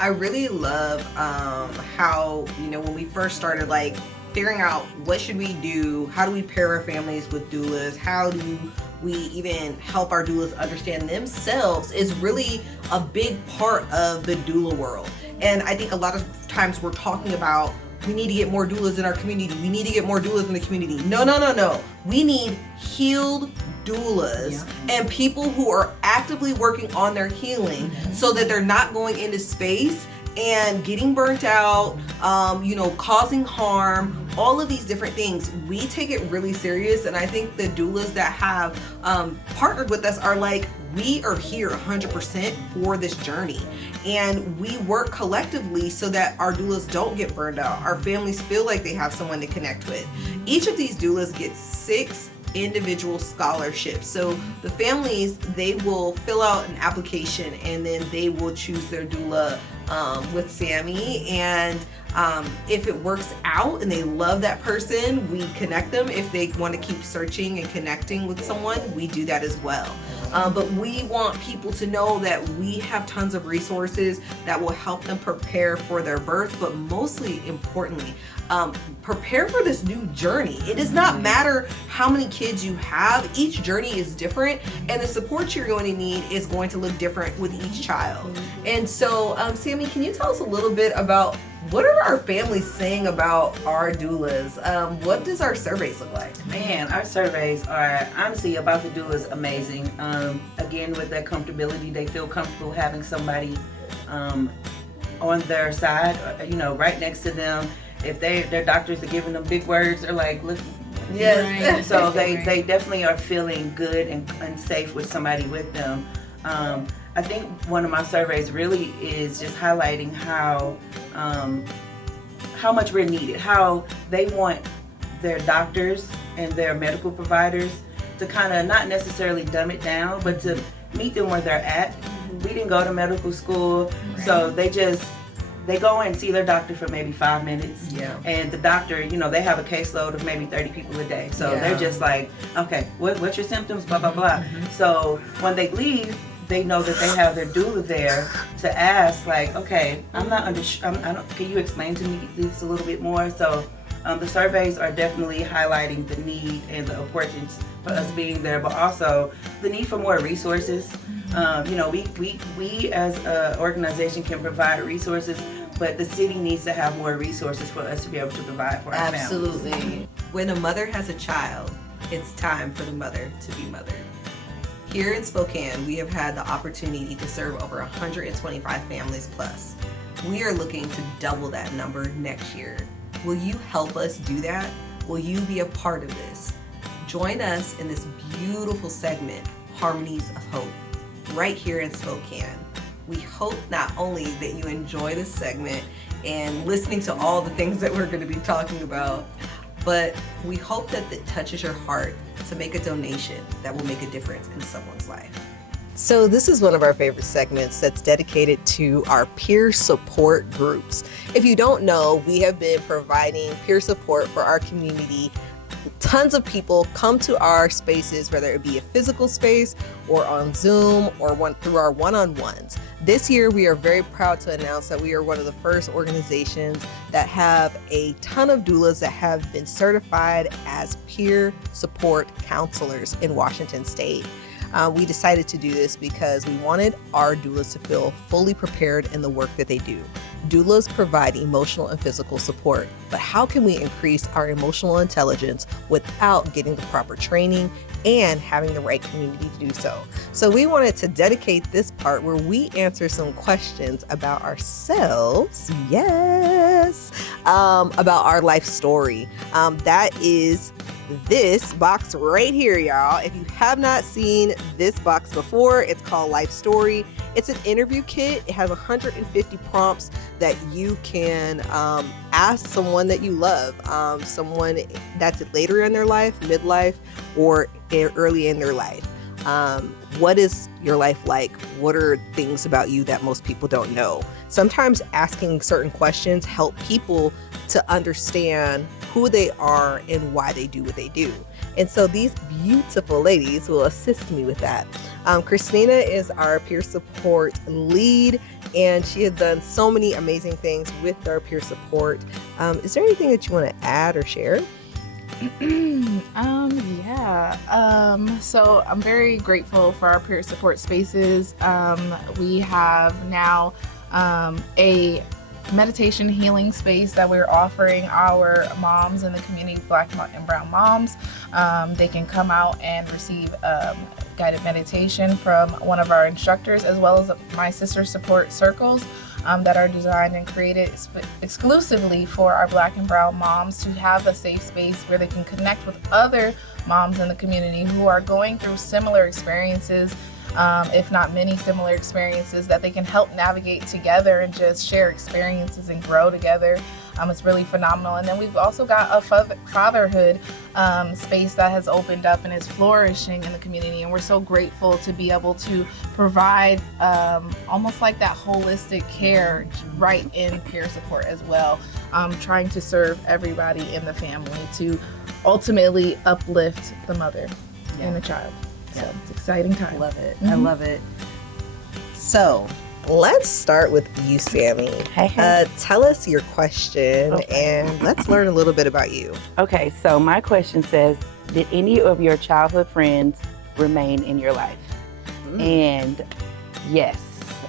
I really love how, when we first started, like, figuring out what should we do, how do we pair our families with doulas, how do we even help our doulas understand themselves is really a big part of the doula world. And I think a lot of times we're talking about, we need to get more doulas in our community. We need to get more doulas in the community. No. We need healed doulas and people who are actively working on their healing so that they're not going into space and getting burnt out, causing harm, all of these different things. We take it really serious, and I think the doulas that have partnered with us are like, we are here 100% for this journey, and we work collectively so that our doulas don't get burned out. Our families feel like they have someone to connect with. Each of these doulas gets 6 individual scholarships. So the families, they will fill out an application and then they will choose their doula with Sammy, and if it works out and they love that person, we connect them. If they want to keep searching and connecting with someone, we do that as well. But we want people to know that we have tons of resources that will help them prepare for their birth, but mostly importantly, prepare for this new journey. It does not matter how many kids you have. Each journey is different, and the support you're going to need is going to look different with each child. And so, Sammy, can you tell us a little bit about what are our families saying about our doulas? What does our surveys look like? Man, our surveys are honestly about the doulas amazing. Again, with that comfortability, they feel comfortable having somebody on their side, right next to them. If their doctors are giving them big words, they're like, look. Yes. Right. So they definitely are feeling good and safe with somebody with them. I think one of my surveys really is just highlighting how much we're needed, how they want their doctors and their medical providers to kind of not necessarily dumb it down, but to meet them where they're at. We didn't go to medical school, so they go and see their doctor for maybe 5 minutes. Yeah. And the doctor, they have a caseload of maybe 30 people a day. So they're just like, okay, what's your symptoms? Blah, blah, blah. So when they leave, they know that they have their doula there to ask, like, okay, can you explain to me this a little bit more? So the surveys are definitely highlighting the need and the importance for us being there, but also the need for more resources. We as an organization can provide resources, but the city needs to have more resources for us to be able to provide for our families. Absolutely. When a mother has a child, it's time for the mother to be mothered. Here in Spokane, we have had the opportunity to serve over 125 families plus. We are looking to double that number next year. Will you help us do that? Will you be a part of this? Join us in this beautiful segment, Harmonies of Hope, right here in Spokane. We hope not only that you enjoy this segment and listening to all the things that we're going to be talking about, but we hope that it touches your heart to make a donation that will make a difference in someone's life. So this is one of our favorite segments that's dedicated to our peer support groups. If you don't know, we have been providing peer support for our community. Tons of people come to our spaces, whether it be a physical space or on Zoom or through our one-on-ones. This year, we are very proud to announce that we are one of the first organizations that have a ton of doulas that have been certified as peer support counselors in Washington State. We decided to do this because we wanted our doulas to feel fully prepared in the work that they do. Doulas provide emotional and physical support, but how can we increase our emotional intelligence without getting the proper training and having the right community to do so? So we wanted to dedicate this part where we answer some questions about ourselves, about our life story. That is this box right here, y'all. If you have not seen this box before, it's called Life Story. It's an interview kit. It has 150 prompts that you can ask someone that you love, someone that's later in their life, midlife, or early in their life. What is your life like? What are things about you that most people don't know? Sometimes asking certain questions help people to understand who they are and why they do what they do. And so these beautiful ladies will assist me with that. Christina is our peer support lead, and she has done so many amazing things with our peer support. Is there anything that you want to add or share? So I'm very grateful for our peer support spaces. We have now a meditation healing space that we're offering our moms in the community, Black and brown moms. They can come out and receive guided meditation from one of our instructors, as well as my sister support circles that are designed and created exclusively for our Black and brown moms to have a safe space where they can connect with other moms in the community who are going through similar experiences, if not many similar experiences, that they can help navigate together and just share experiences and grow together. It's really phenomenal. And then we've also got a fatherhood space that has opened up and is flourishing in the community. And we're so grateful to be able to provide almost like that holistic care right in peer support as well, trying to serve everybody in the family to ultimately uplift the mother and the child. So it's an exciting time. I love it. I love it. So let's start with you, Sammy. Hey. Tell us your question and let's learn a little bit about you. Okay, so my question says, did any of your childhood friends remain in your life? And yes,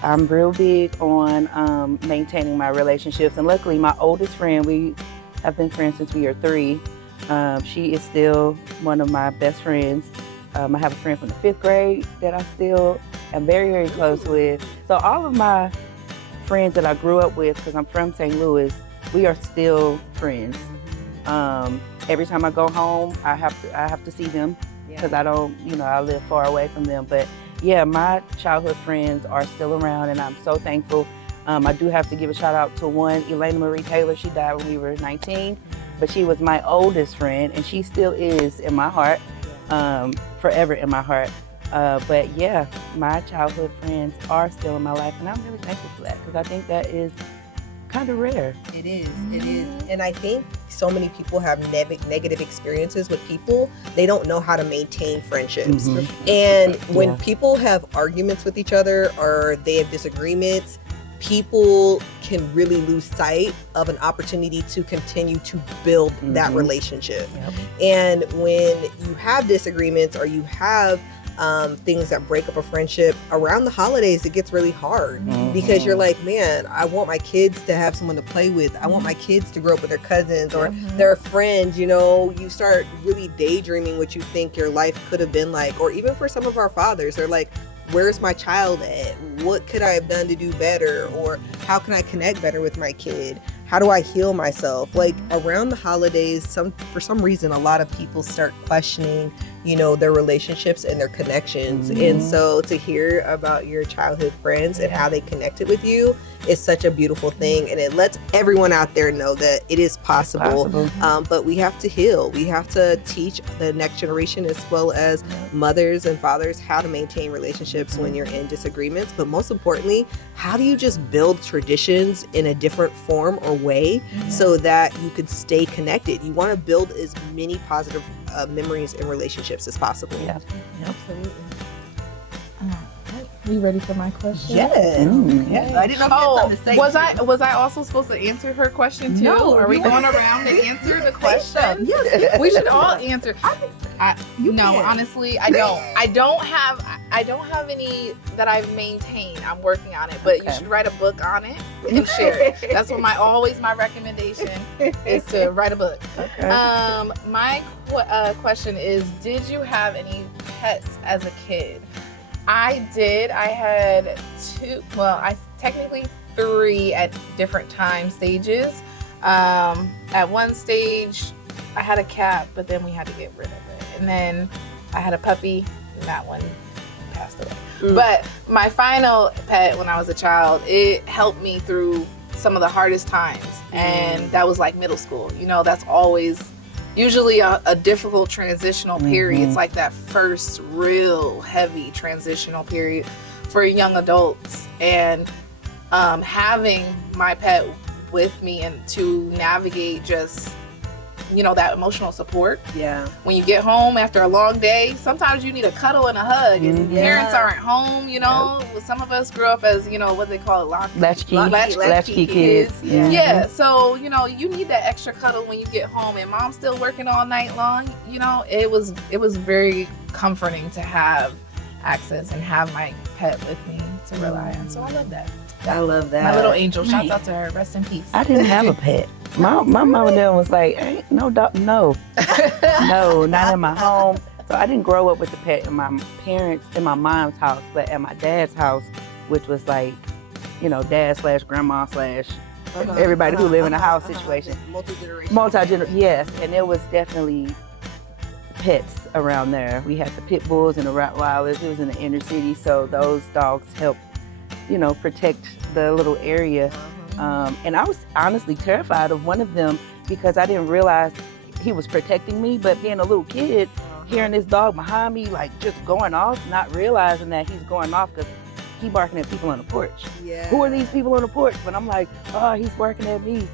I'm real big on maintaining my relationships. And luckily, my oldest friend, we have been friends since we were 3. She is still one of my best friends. I have a friend from the 5th grade that I still am very, very close with. So all of my friends that I grew up with, because I'm from St. Louis, we are still friends. Every time I go home, I have to see them because I don't, I live far away from them. But yeah, my childhood friends are still around, and I'm so thankful. I do have to give a shout out to one, Elena Marie Taylor. She died when we were 19, but she was my oldest friend, and she still is in my heart. Forever in my heart. But yeah, my childhood friends are still in my life, and I'm really thankful for that because I think that is kind of rare. It is. And I think so many people have negative experiences with people. They don't know how to maintain friendships. And when people have arguments with each other or they have disagreements, people can really lose sight of an opportunity to continue to build that relationship. And when you have disagreements or you have things that break up a friendship around the holidays, it gets really hard because you're like, man, I want my kids to have someone to play with. I want my kids to grow up with their cousins or their friends. You start really daydreaming what you think your life could have been like. Or even for some of our fathers, they're like, where's my child at? What could I have done to do better? Or how can I connect better with my kid? How do I heal myself? Like around the holidays, for some reason, a lot of people start questioning, their relationships and their connections. And so to hear about your childhood friends and how they connected with you is such a beautiful thing. And it lets everyone out there know that it is possible. But we have to heal. We have to teach the next generation as well as mothers and fathers how to maintain relationships when you're in disagreements. But most importantly, how do you just build traditions in a different form or way so that you could stay connected? You want to build as many positive memories and relationships as possible. Absolutely. Are you ready for my question? Yes. I didn't know if you had something to say. Was I also supposed to answer her question too? No, Are we going around and answer the question? Yes. We should all answer. Honestly, I don't. I don't have any that I've maintained. I'm working on it, but you should write a book on it and share it. That's what my recommendation is, to write a book. My question is, did you have any pets as a kid? I did. I had 2. Well, technically 3 at different stages. At one stage, I had a cat, but then we had to get rid of it. And then I had a puppy, and that one passed away. But my final pet when I was a child, it helped me through some of the hardest times. And that was like middle school. That's always usually a difficult transitional period. It's like that first real heavy transitional period for young adults. And having my pet with me and to navigate just that emotional support. Yeah. When you get home after a long day, sometimes you need a cuddle and a hug, and parents aren't home. Some of us grew up as what they call it, latchkey kids. Yeah. So you need that extra cuddle when you get home, and mom's still working all night long. It was very comforting to have access and have my pet with me to rely on. So I love that. I love that. My little angel. Shout out to her. Rest in peace. I didn't have a pet. My mom and dad was like, "Ain't no dog, no, not in my home." So I didn't grow up with the pet in my parents, in my mom's house, but at my dad's house, which was like, dad / grandma / everybody who live in a house situation. Multi-generational. Yes, and there was definitely pets around there. We had the pit bulls and the Rottweilers. It was in the inner city, so those dogs helped, protect the little area. And I was honestly terrified of one of them because I didn't realize he was protecting me. But being a little kid, hearing this dog behind me, like just going off, not realizing that he's going off because he barking at people on the porch. Yeah. Who are these people on the porch? But I'm like, oh, he's barking at me.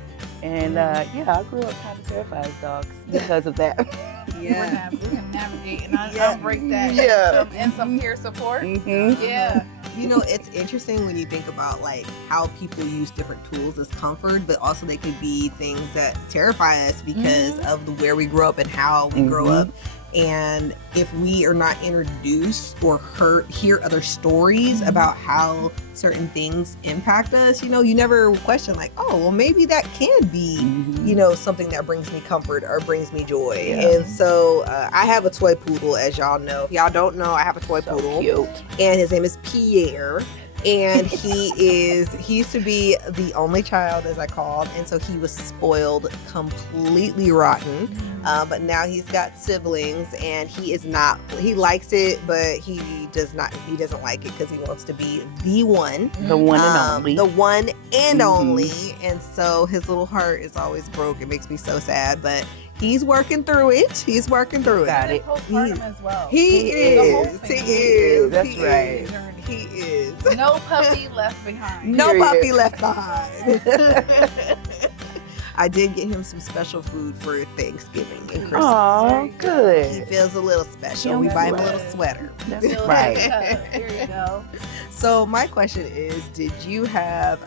And I grew up kind of terrified of dogs because of that. Yeah. We can navigate and unbreak that and some peer support. Yeah. It's interesting when you think about like how people use different tools as comfort, but also they could be things that terrify us because of where we grow up and how we grow up. And if we are not introduced or hear other stories about how certain things impact us, you never question like, oh, well, maybe that can be, something that brings me comfort or brings me joy. And so I have a toy poodle, as y'all know. If y'all don't know, I have a toy poodle. Cute. And his name is Pierre. And he used to be the only child, as I called, and so he was spoiled completely rotten. But now he's got siblings, and he likes it, but he doesn't like it because he wants to be the one. The one and only. The one and only. And so his little heart is always broke. It makes me so sad, but he's working through it. Got it. Postpartum as well. He is. That's right. He is. No puppy left behind. No puppy left behind. I did get him some special food for Thanksgiving and Christmas. Oh, good. He feels a little special. We buy him a little sweater. That's right. There you go. So my question is, did you have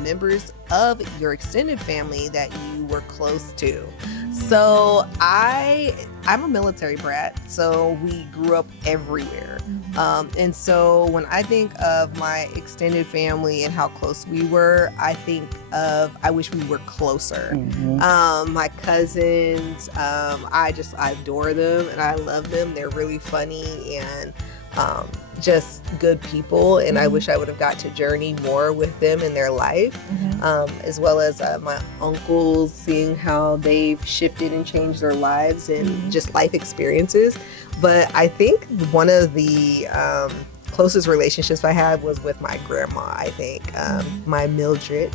members of your extended family that you were close to? So I'm a military brat, so we grew up everywhere. And so when I think of my extended family and how close we were, I wish we were closer. My cousins, I adore them and I love them. They're really funny and just good people, and I wish I would have got to journey more with them in their life, as well as my uncles, seeing how they've shifted and changed their lives and just life experiences. But I think one of the closest relationships I had was with my grandma, I think, my Mildred.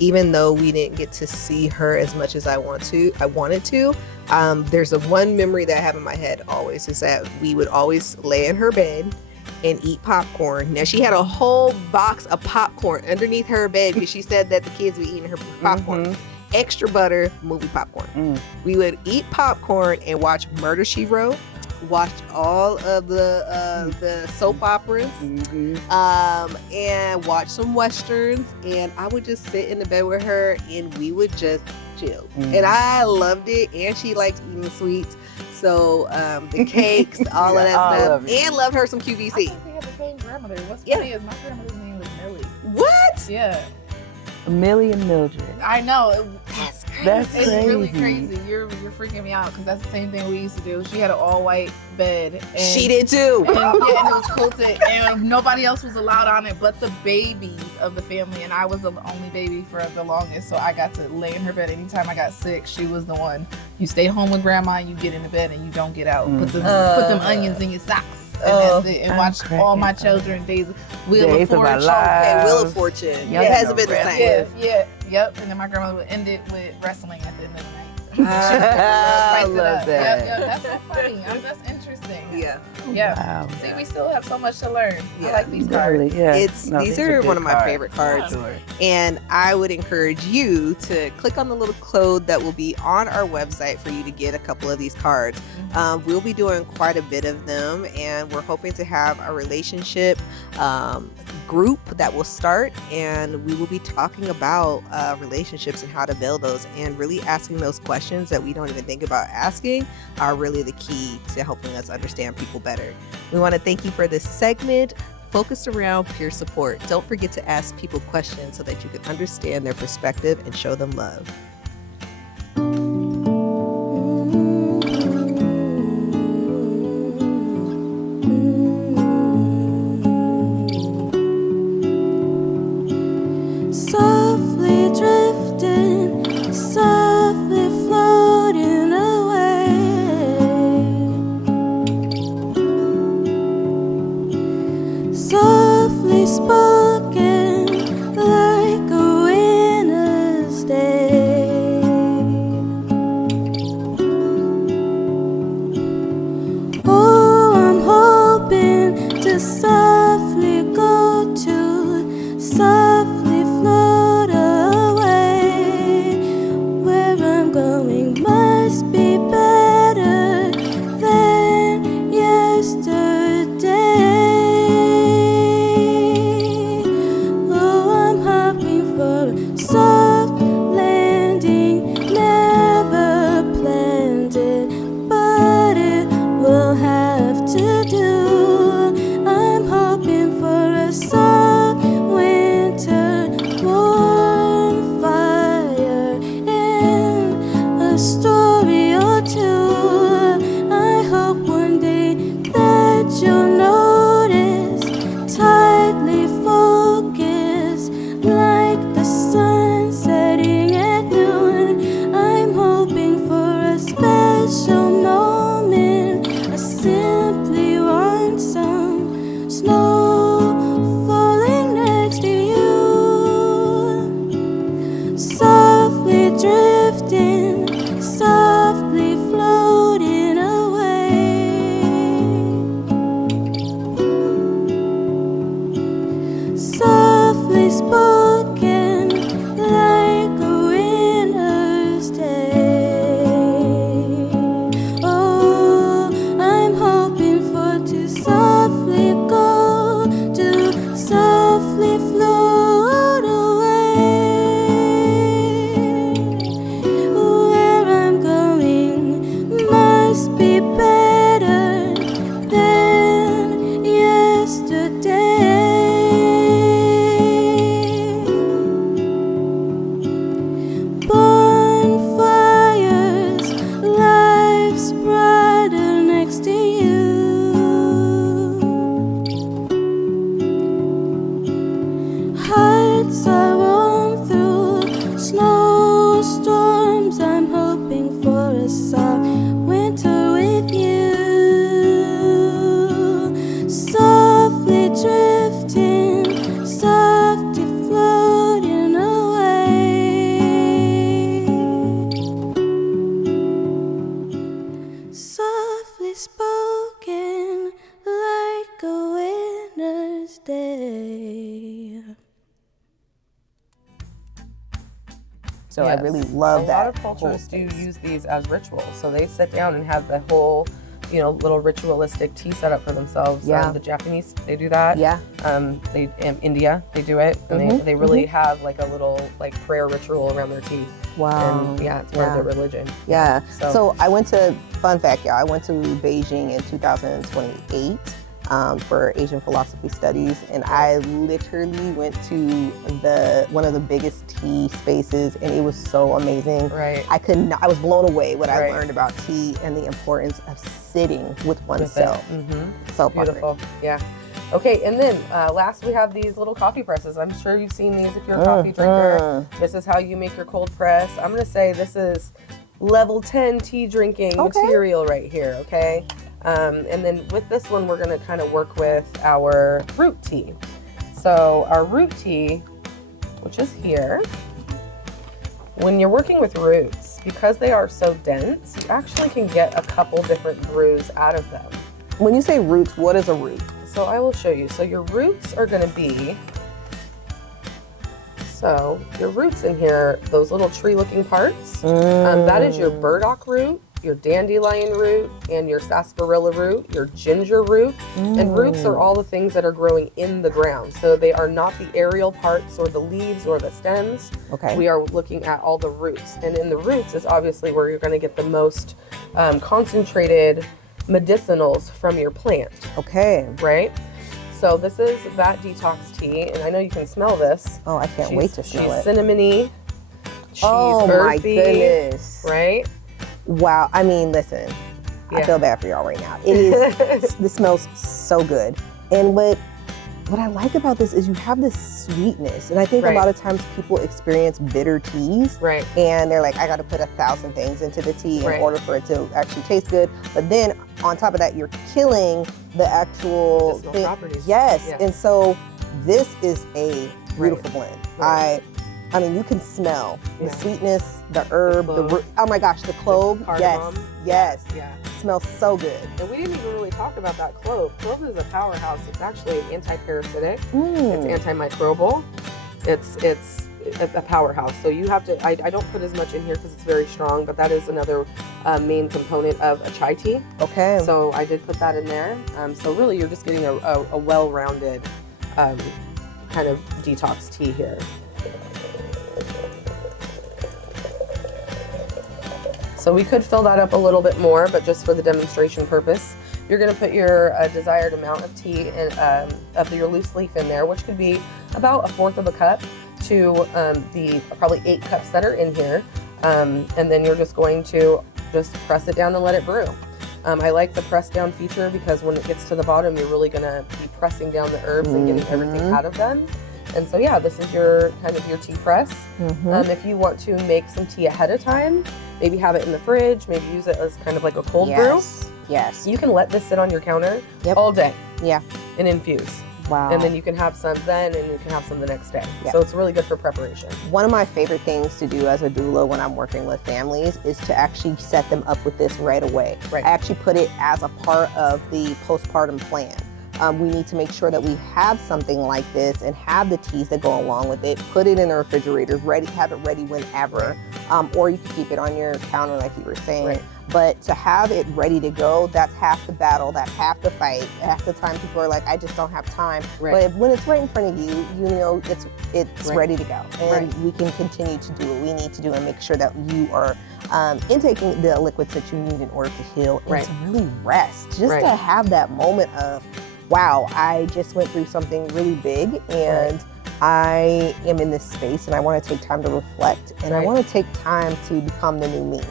Even though we didn't get to see her as much as I wanted to, there's one memory that I have in my head always, is that we would always lay in her bed and eat popcorn. Now, she had a whole box of popcorn underneath her bed because she said that the kids were eating her popcorn. Extra butter movie popcorn. We would eat popcorn and watch Murder, She Wrote, watch all of the soap operas, and watch some westerns, and I would just sit in the bed with her and we would just chill. And I loved it, and she liked eating sweets, so the cakes, all of that stuff, and loved her some QVC. I think we had the same grandmother. What's funny is my grandmother's name was Millie. What? Yeah. Millie and Mildred. I know. That's crazy. That's It's crazy. really crazy. You're freaking me out because that's the same thing we used to do. She had an all white bed. And, She did too. And it was quilted, and nobody else was allowed on it but the babies of the family. And I was the only baby for the longest, so I got to lay in her bed anytime I got sick. She was the one. You stay home with grandma, and you get into bed, and you don't get out. Put them onions in your socks. And that's it. And watch all my children Wheel of Fortune. And Wheel of Fortune. Yeah. It hasn't been the same. Yep. And then my grandmother would end it with wrestling at the end of the night. I Spice it love up. that. Yep. That's so funny. That's interesting. amazing. Yeah. Yeah. Wow. See, we still have so much to learn. Yeah. I like these cards. Really, yeah. These are one of my favorite cards. For sure. And I would encourage you to click on the little code that will be on our website for you to get a couple of these cards. We'll be doing quite a bit of them, and we're hoping to have a relationship group that will start, and we will be talking about relationships and how to build those, and really asking those questions that we don't even think about asking are really the key to helping us understand people better. We want to thank you for this segment focused around peer support. Don't forget to ask people questions so that you can understand their perspective and show them love. Softly drifting, softly floating away. Softly spoken like a winter's day. Oh, I'm hoping to softly go to, softly float away. Where I'm going must be better than yesterday. Oh, I'm hoping for a soft landing, never planned it, but it will have to do. I'm hoping for a soft winter, warm fire, and a story or two. I hope one day that you'll notice, tightly focused, like the sun setting at noon. I'm hoping for a special moment. I simply want some snow falling next to you. Softly drifting, softly floating away. Softly spoken like a winter's day. Oh, I'm hoping for to softly go, to softly float away. Where I'm going must be better than yesterday. Bonfires, life's brighter next to you. Hearts are warm through snowstorms. I'm hoping for a soft winter with you. Softly drifting, softly floating away. Softly spoken like a winter's day. So I really love a that. lot of cultures whole do space. use these as rituals. So they sit down and have the whole, little ritualistic tea set up for themselves. Yeah. The Japanese, they do that. Yeah. They India, they do it, and they really have like a little prayer ritual around their tea. Wow. And yeah, it's part of their religion. Yeah. So- So I went to, fun fact, y'all, I went to Beijing in 2028 for Asian philosophy studies, and I literally went to one of the biggest tea spaces, and it was so amazing. Right. I was blown away what I Right. learned about tea and the importance of sitting with oneself. So Beautiful. Yeah. Okay, and then last we have these little coffee presses. I'm sure you've seen these if you're a coffee drinker. This is how you make your cold press. I'm gonna say this is level 10 tea drinking material right here, okay? And then with this one, we're gonna kind of work with our root tea. So our root tea, which is here, when you're working with roots, because they are so dense, you actually can get a couple different brews out of them. When you say roots, what is a root? So I will show you. So your roots are going to be, so your roots in here, those little tree-looking parts, that is your burdock root, your dandelion root, and your sarsaparilla root, your ginger root. And roots are all the things that are growing in the ground. So they are not the aerial parts or the leaves or the stems. Okay. We are looking at all the roots. And in the roots is obviously where you're going to get the most concentrated medicinals from your plant. Okay. Right? So this is that detox tea, and I know you can smell this. Oh, I can't wait to smell it. She's cinnamony. She's Oh earthy, my goodness. right? Wow. I mean, listen, I feel bad for y'all right now. It is, this smells so good. And what I like about this is you have this sweetness. And I think a lot of times people experience bitter teas. Right. And they're like, I got to put 1,000 things into the tea in order for it to actually taste good. But then on top of that, you're killing the actual medicinal properties. Yes. And so this is a beautiful blend. I mean, you can smell the sweetness, the herb, the root. Oh my gosh, the clove. Yes. Yes. Yeah. It smells so good. And we didn't even really talk about that clove. Clove is a powerhouse. It's actually anti-parasitic. It's antimicrobial. It's a powerhouse. So you have to, I don't put as much in here because it's very strong, but that is another main component of a chai tea. Okay. So I did put that in there. So really you're just getting a well-rounded kind of detox tea here. So we could fill that up a little bit more, but just for the demonstration purpose, you're going to put your desired amount of tea in, of your loose leaf in there, which could be about 1/4 of a cup to the probably 8 cups that are in here. And then you're just going to just press it down and let it brew. I like the press down feature because when it gets to the bottom, you're really going to be pressing down the herbs and getting everything out of them. And so yeah, this is your kind of your tea press. If you want to make some tea ahead of time, maybe have it in the fridge, maybe use it as kind of like a cold brew. Yes. You can let this sit on your counter all day. Yeah. And infuse. Wow. And then you can have some then and you can have some the next day. So it's really good for preparation. One of my favorite things to do as a doula when I'm working with families is to actually set them up with this right away. Right. I actually put it as a part of the postpartum plan. We need to make sure that we have something like this and have the teas that go along with it. Put it in the refrigerator, ready, have it ready whenever. Or you can keep it on your counter like you were saying. But to have it ready to go, that's half the battle, that's half the fight. Half the time people are like, I just don't have time. But when it's right in front of you, you know it's ready to go. And we can continue to do what we need to do and make sure that you are intaking the liquids that you need in order to heal and to really rest. Just to have that moment of, wow, I just went through something really big and I am in this space and I want to take time to reflect and I want to take time to become the new me.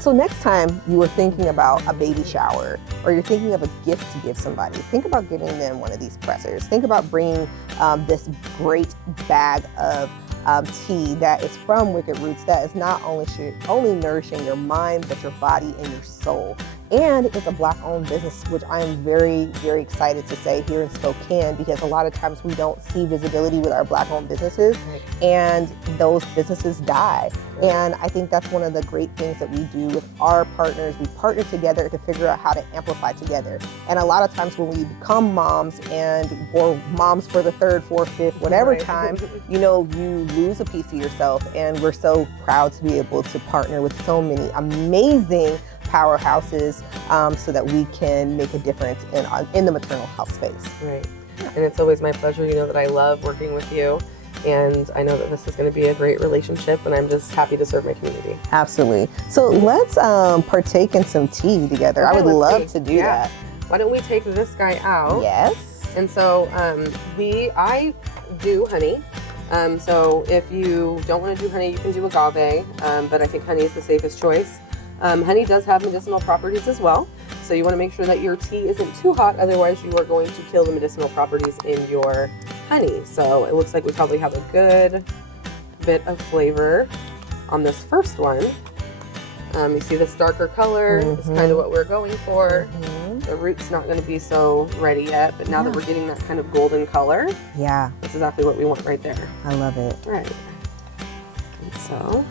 So next time you are thinking about a baby shower or you're thinking of a gift to give somebody, think about giving them one of these pressers. Think about bringing this great bag of tea that is from Wicked Roots that is not only nourishing your mind, but your body and your soul. And it's a Black-owned business, which I am very, very excited to say here in Spokane, because a lot of times we don't see visibility with our Black-owned businesses, and those businesses die. And I think that's one of the great things that we do with our partners. We partner together to figure out how to amplify together. And a lot of times when we become moms or moms for the 3rd, 4th, 5th, whatever time, you know, you lose a piece of yourself. And we're so proud to be able to partner with so many amazing powerhouses so that we can make a difference in the maternal health space. Right. And it's always my pleasure. You know that I love working with you. And I know that this is going to be a great relationship, and I'm just happy to serve my community. Absolutely. So let's partake in some tea together. Okay, I would love to do that. Why don't we take this guy out? Yes. And so I do honey. So if you don't want to do honey, you can do agave, but I think honey is the safest choice. Honey does have medicinal properties as well. So you want to make sure that your tea isn't too hot, otherwise you are going to kill the medicinal properties in your honey. So it looks like we probably have a good bit of flavor on this first one. You see this darker color is kind of what we're going for. The root's not going to be so ready yet, but now that we're getting that kind of golden color, that's exactly what we want right there. I love it. Right. And so.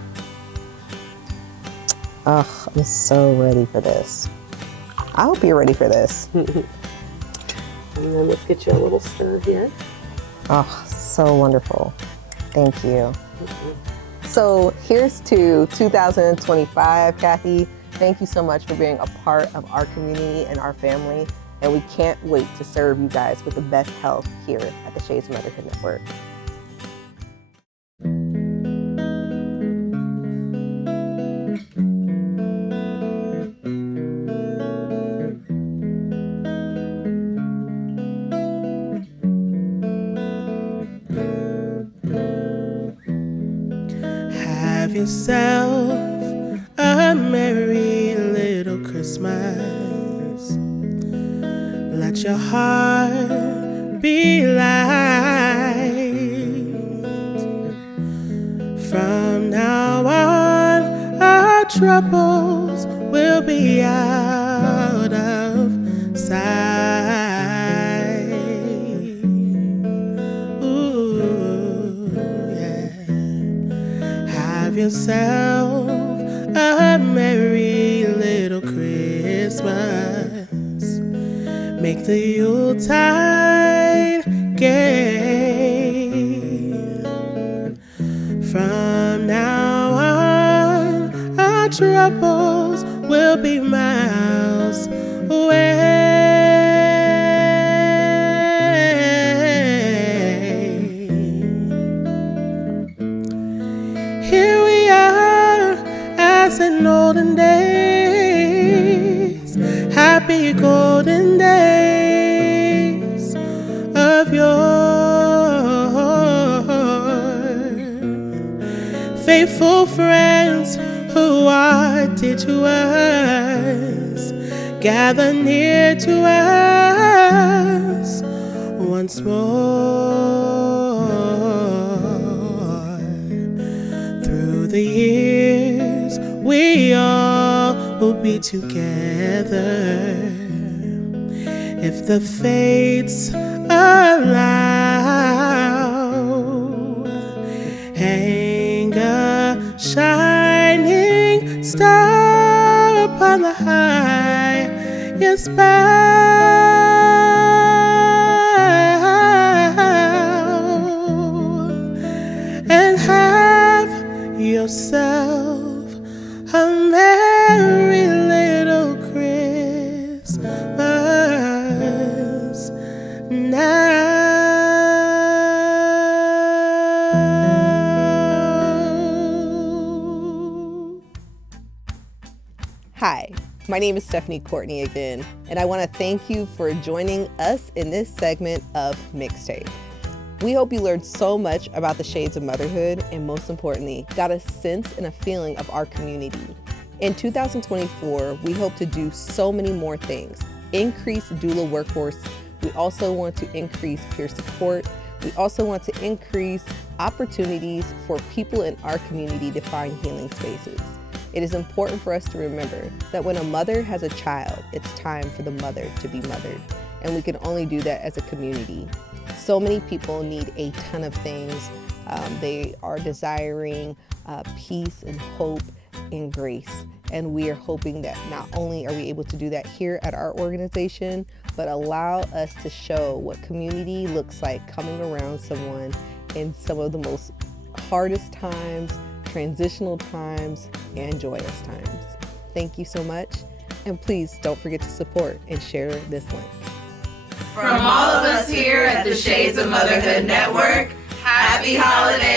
Oh, I'm so ready for this. I hope you're ready for this. And then let's get you a little stir here. Oh, so wonderful. Thank you. So here's to 2025, Kathy. Thank you so much for being a part of our community and our family. And we can't wait to serve you guys with the best health here at the Shades of Motherhood Network. Have yourself a merry little Christmas. Let your heart be light. From now on, our troubles will be out of sight. Ooh, yeah. Have yourself a merry little Christmas. Make the Yuletide gay. From now on, our troubles will be miles away. Here we are, as in olden days, happy golden days of yore. Faithful friends who are dear to us, gather near to us once more. Through the years, we all will be together if the fates allow. Hang a shining star upon the highest bough, and have yourself a merry little Christmas now. Hi, my name is Stephanie Courtney again, and I want to thank you for joining us in this segment of Mixtape. We hope you learned so much about the Shades of Motherhood, and most importantly, got a sense and a feeling of our community. In 2024, we hope to do so many more things. Increase doula workforce. We also want to increase peer support. We also want to increase opportunities for people in our community to find healing spaces. It is important for us to remember that when a mother has a child, it's time for the mother to be mothered. And we can only do that as a community. So many people need a ton of things. They are desiring peace and hope and grace. And we are hoping that not only are we able to do that here at our organization, but allow us to show what community looks like coming around someone in some of the most hardest times, transitional times, and joyous times. Thank you so much. And please don't forget to support and share this link. From all of us here at the Shades of Motherhood Network, happy holidays!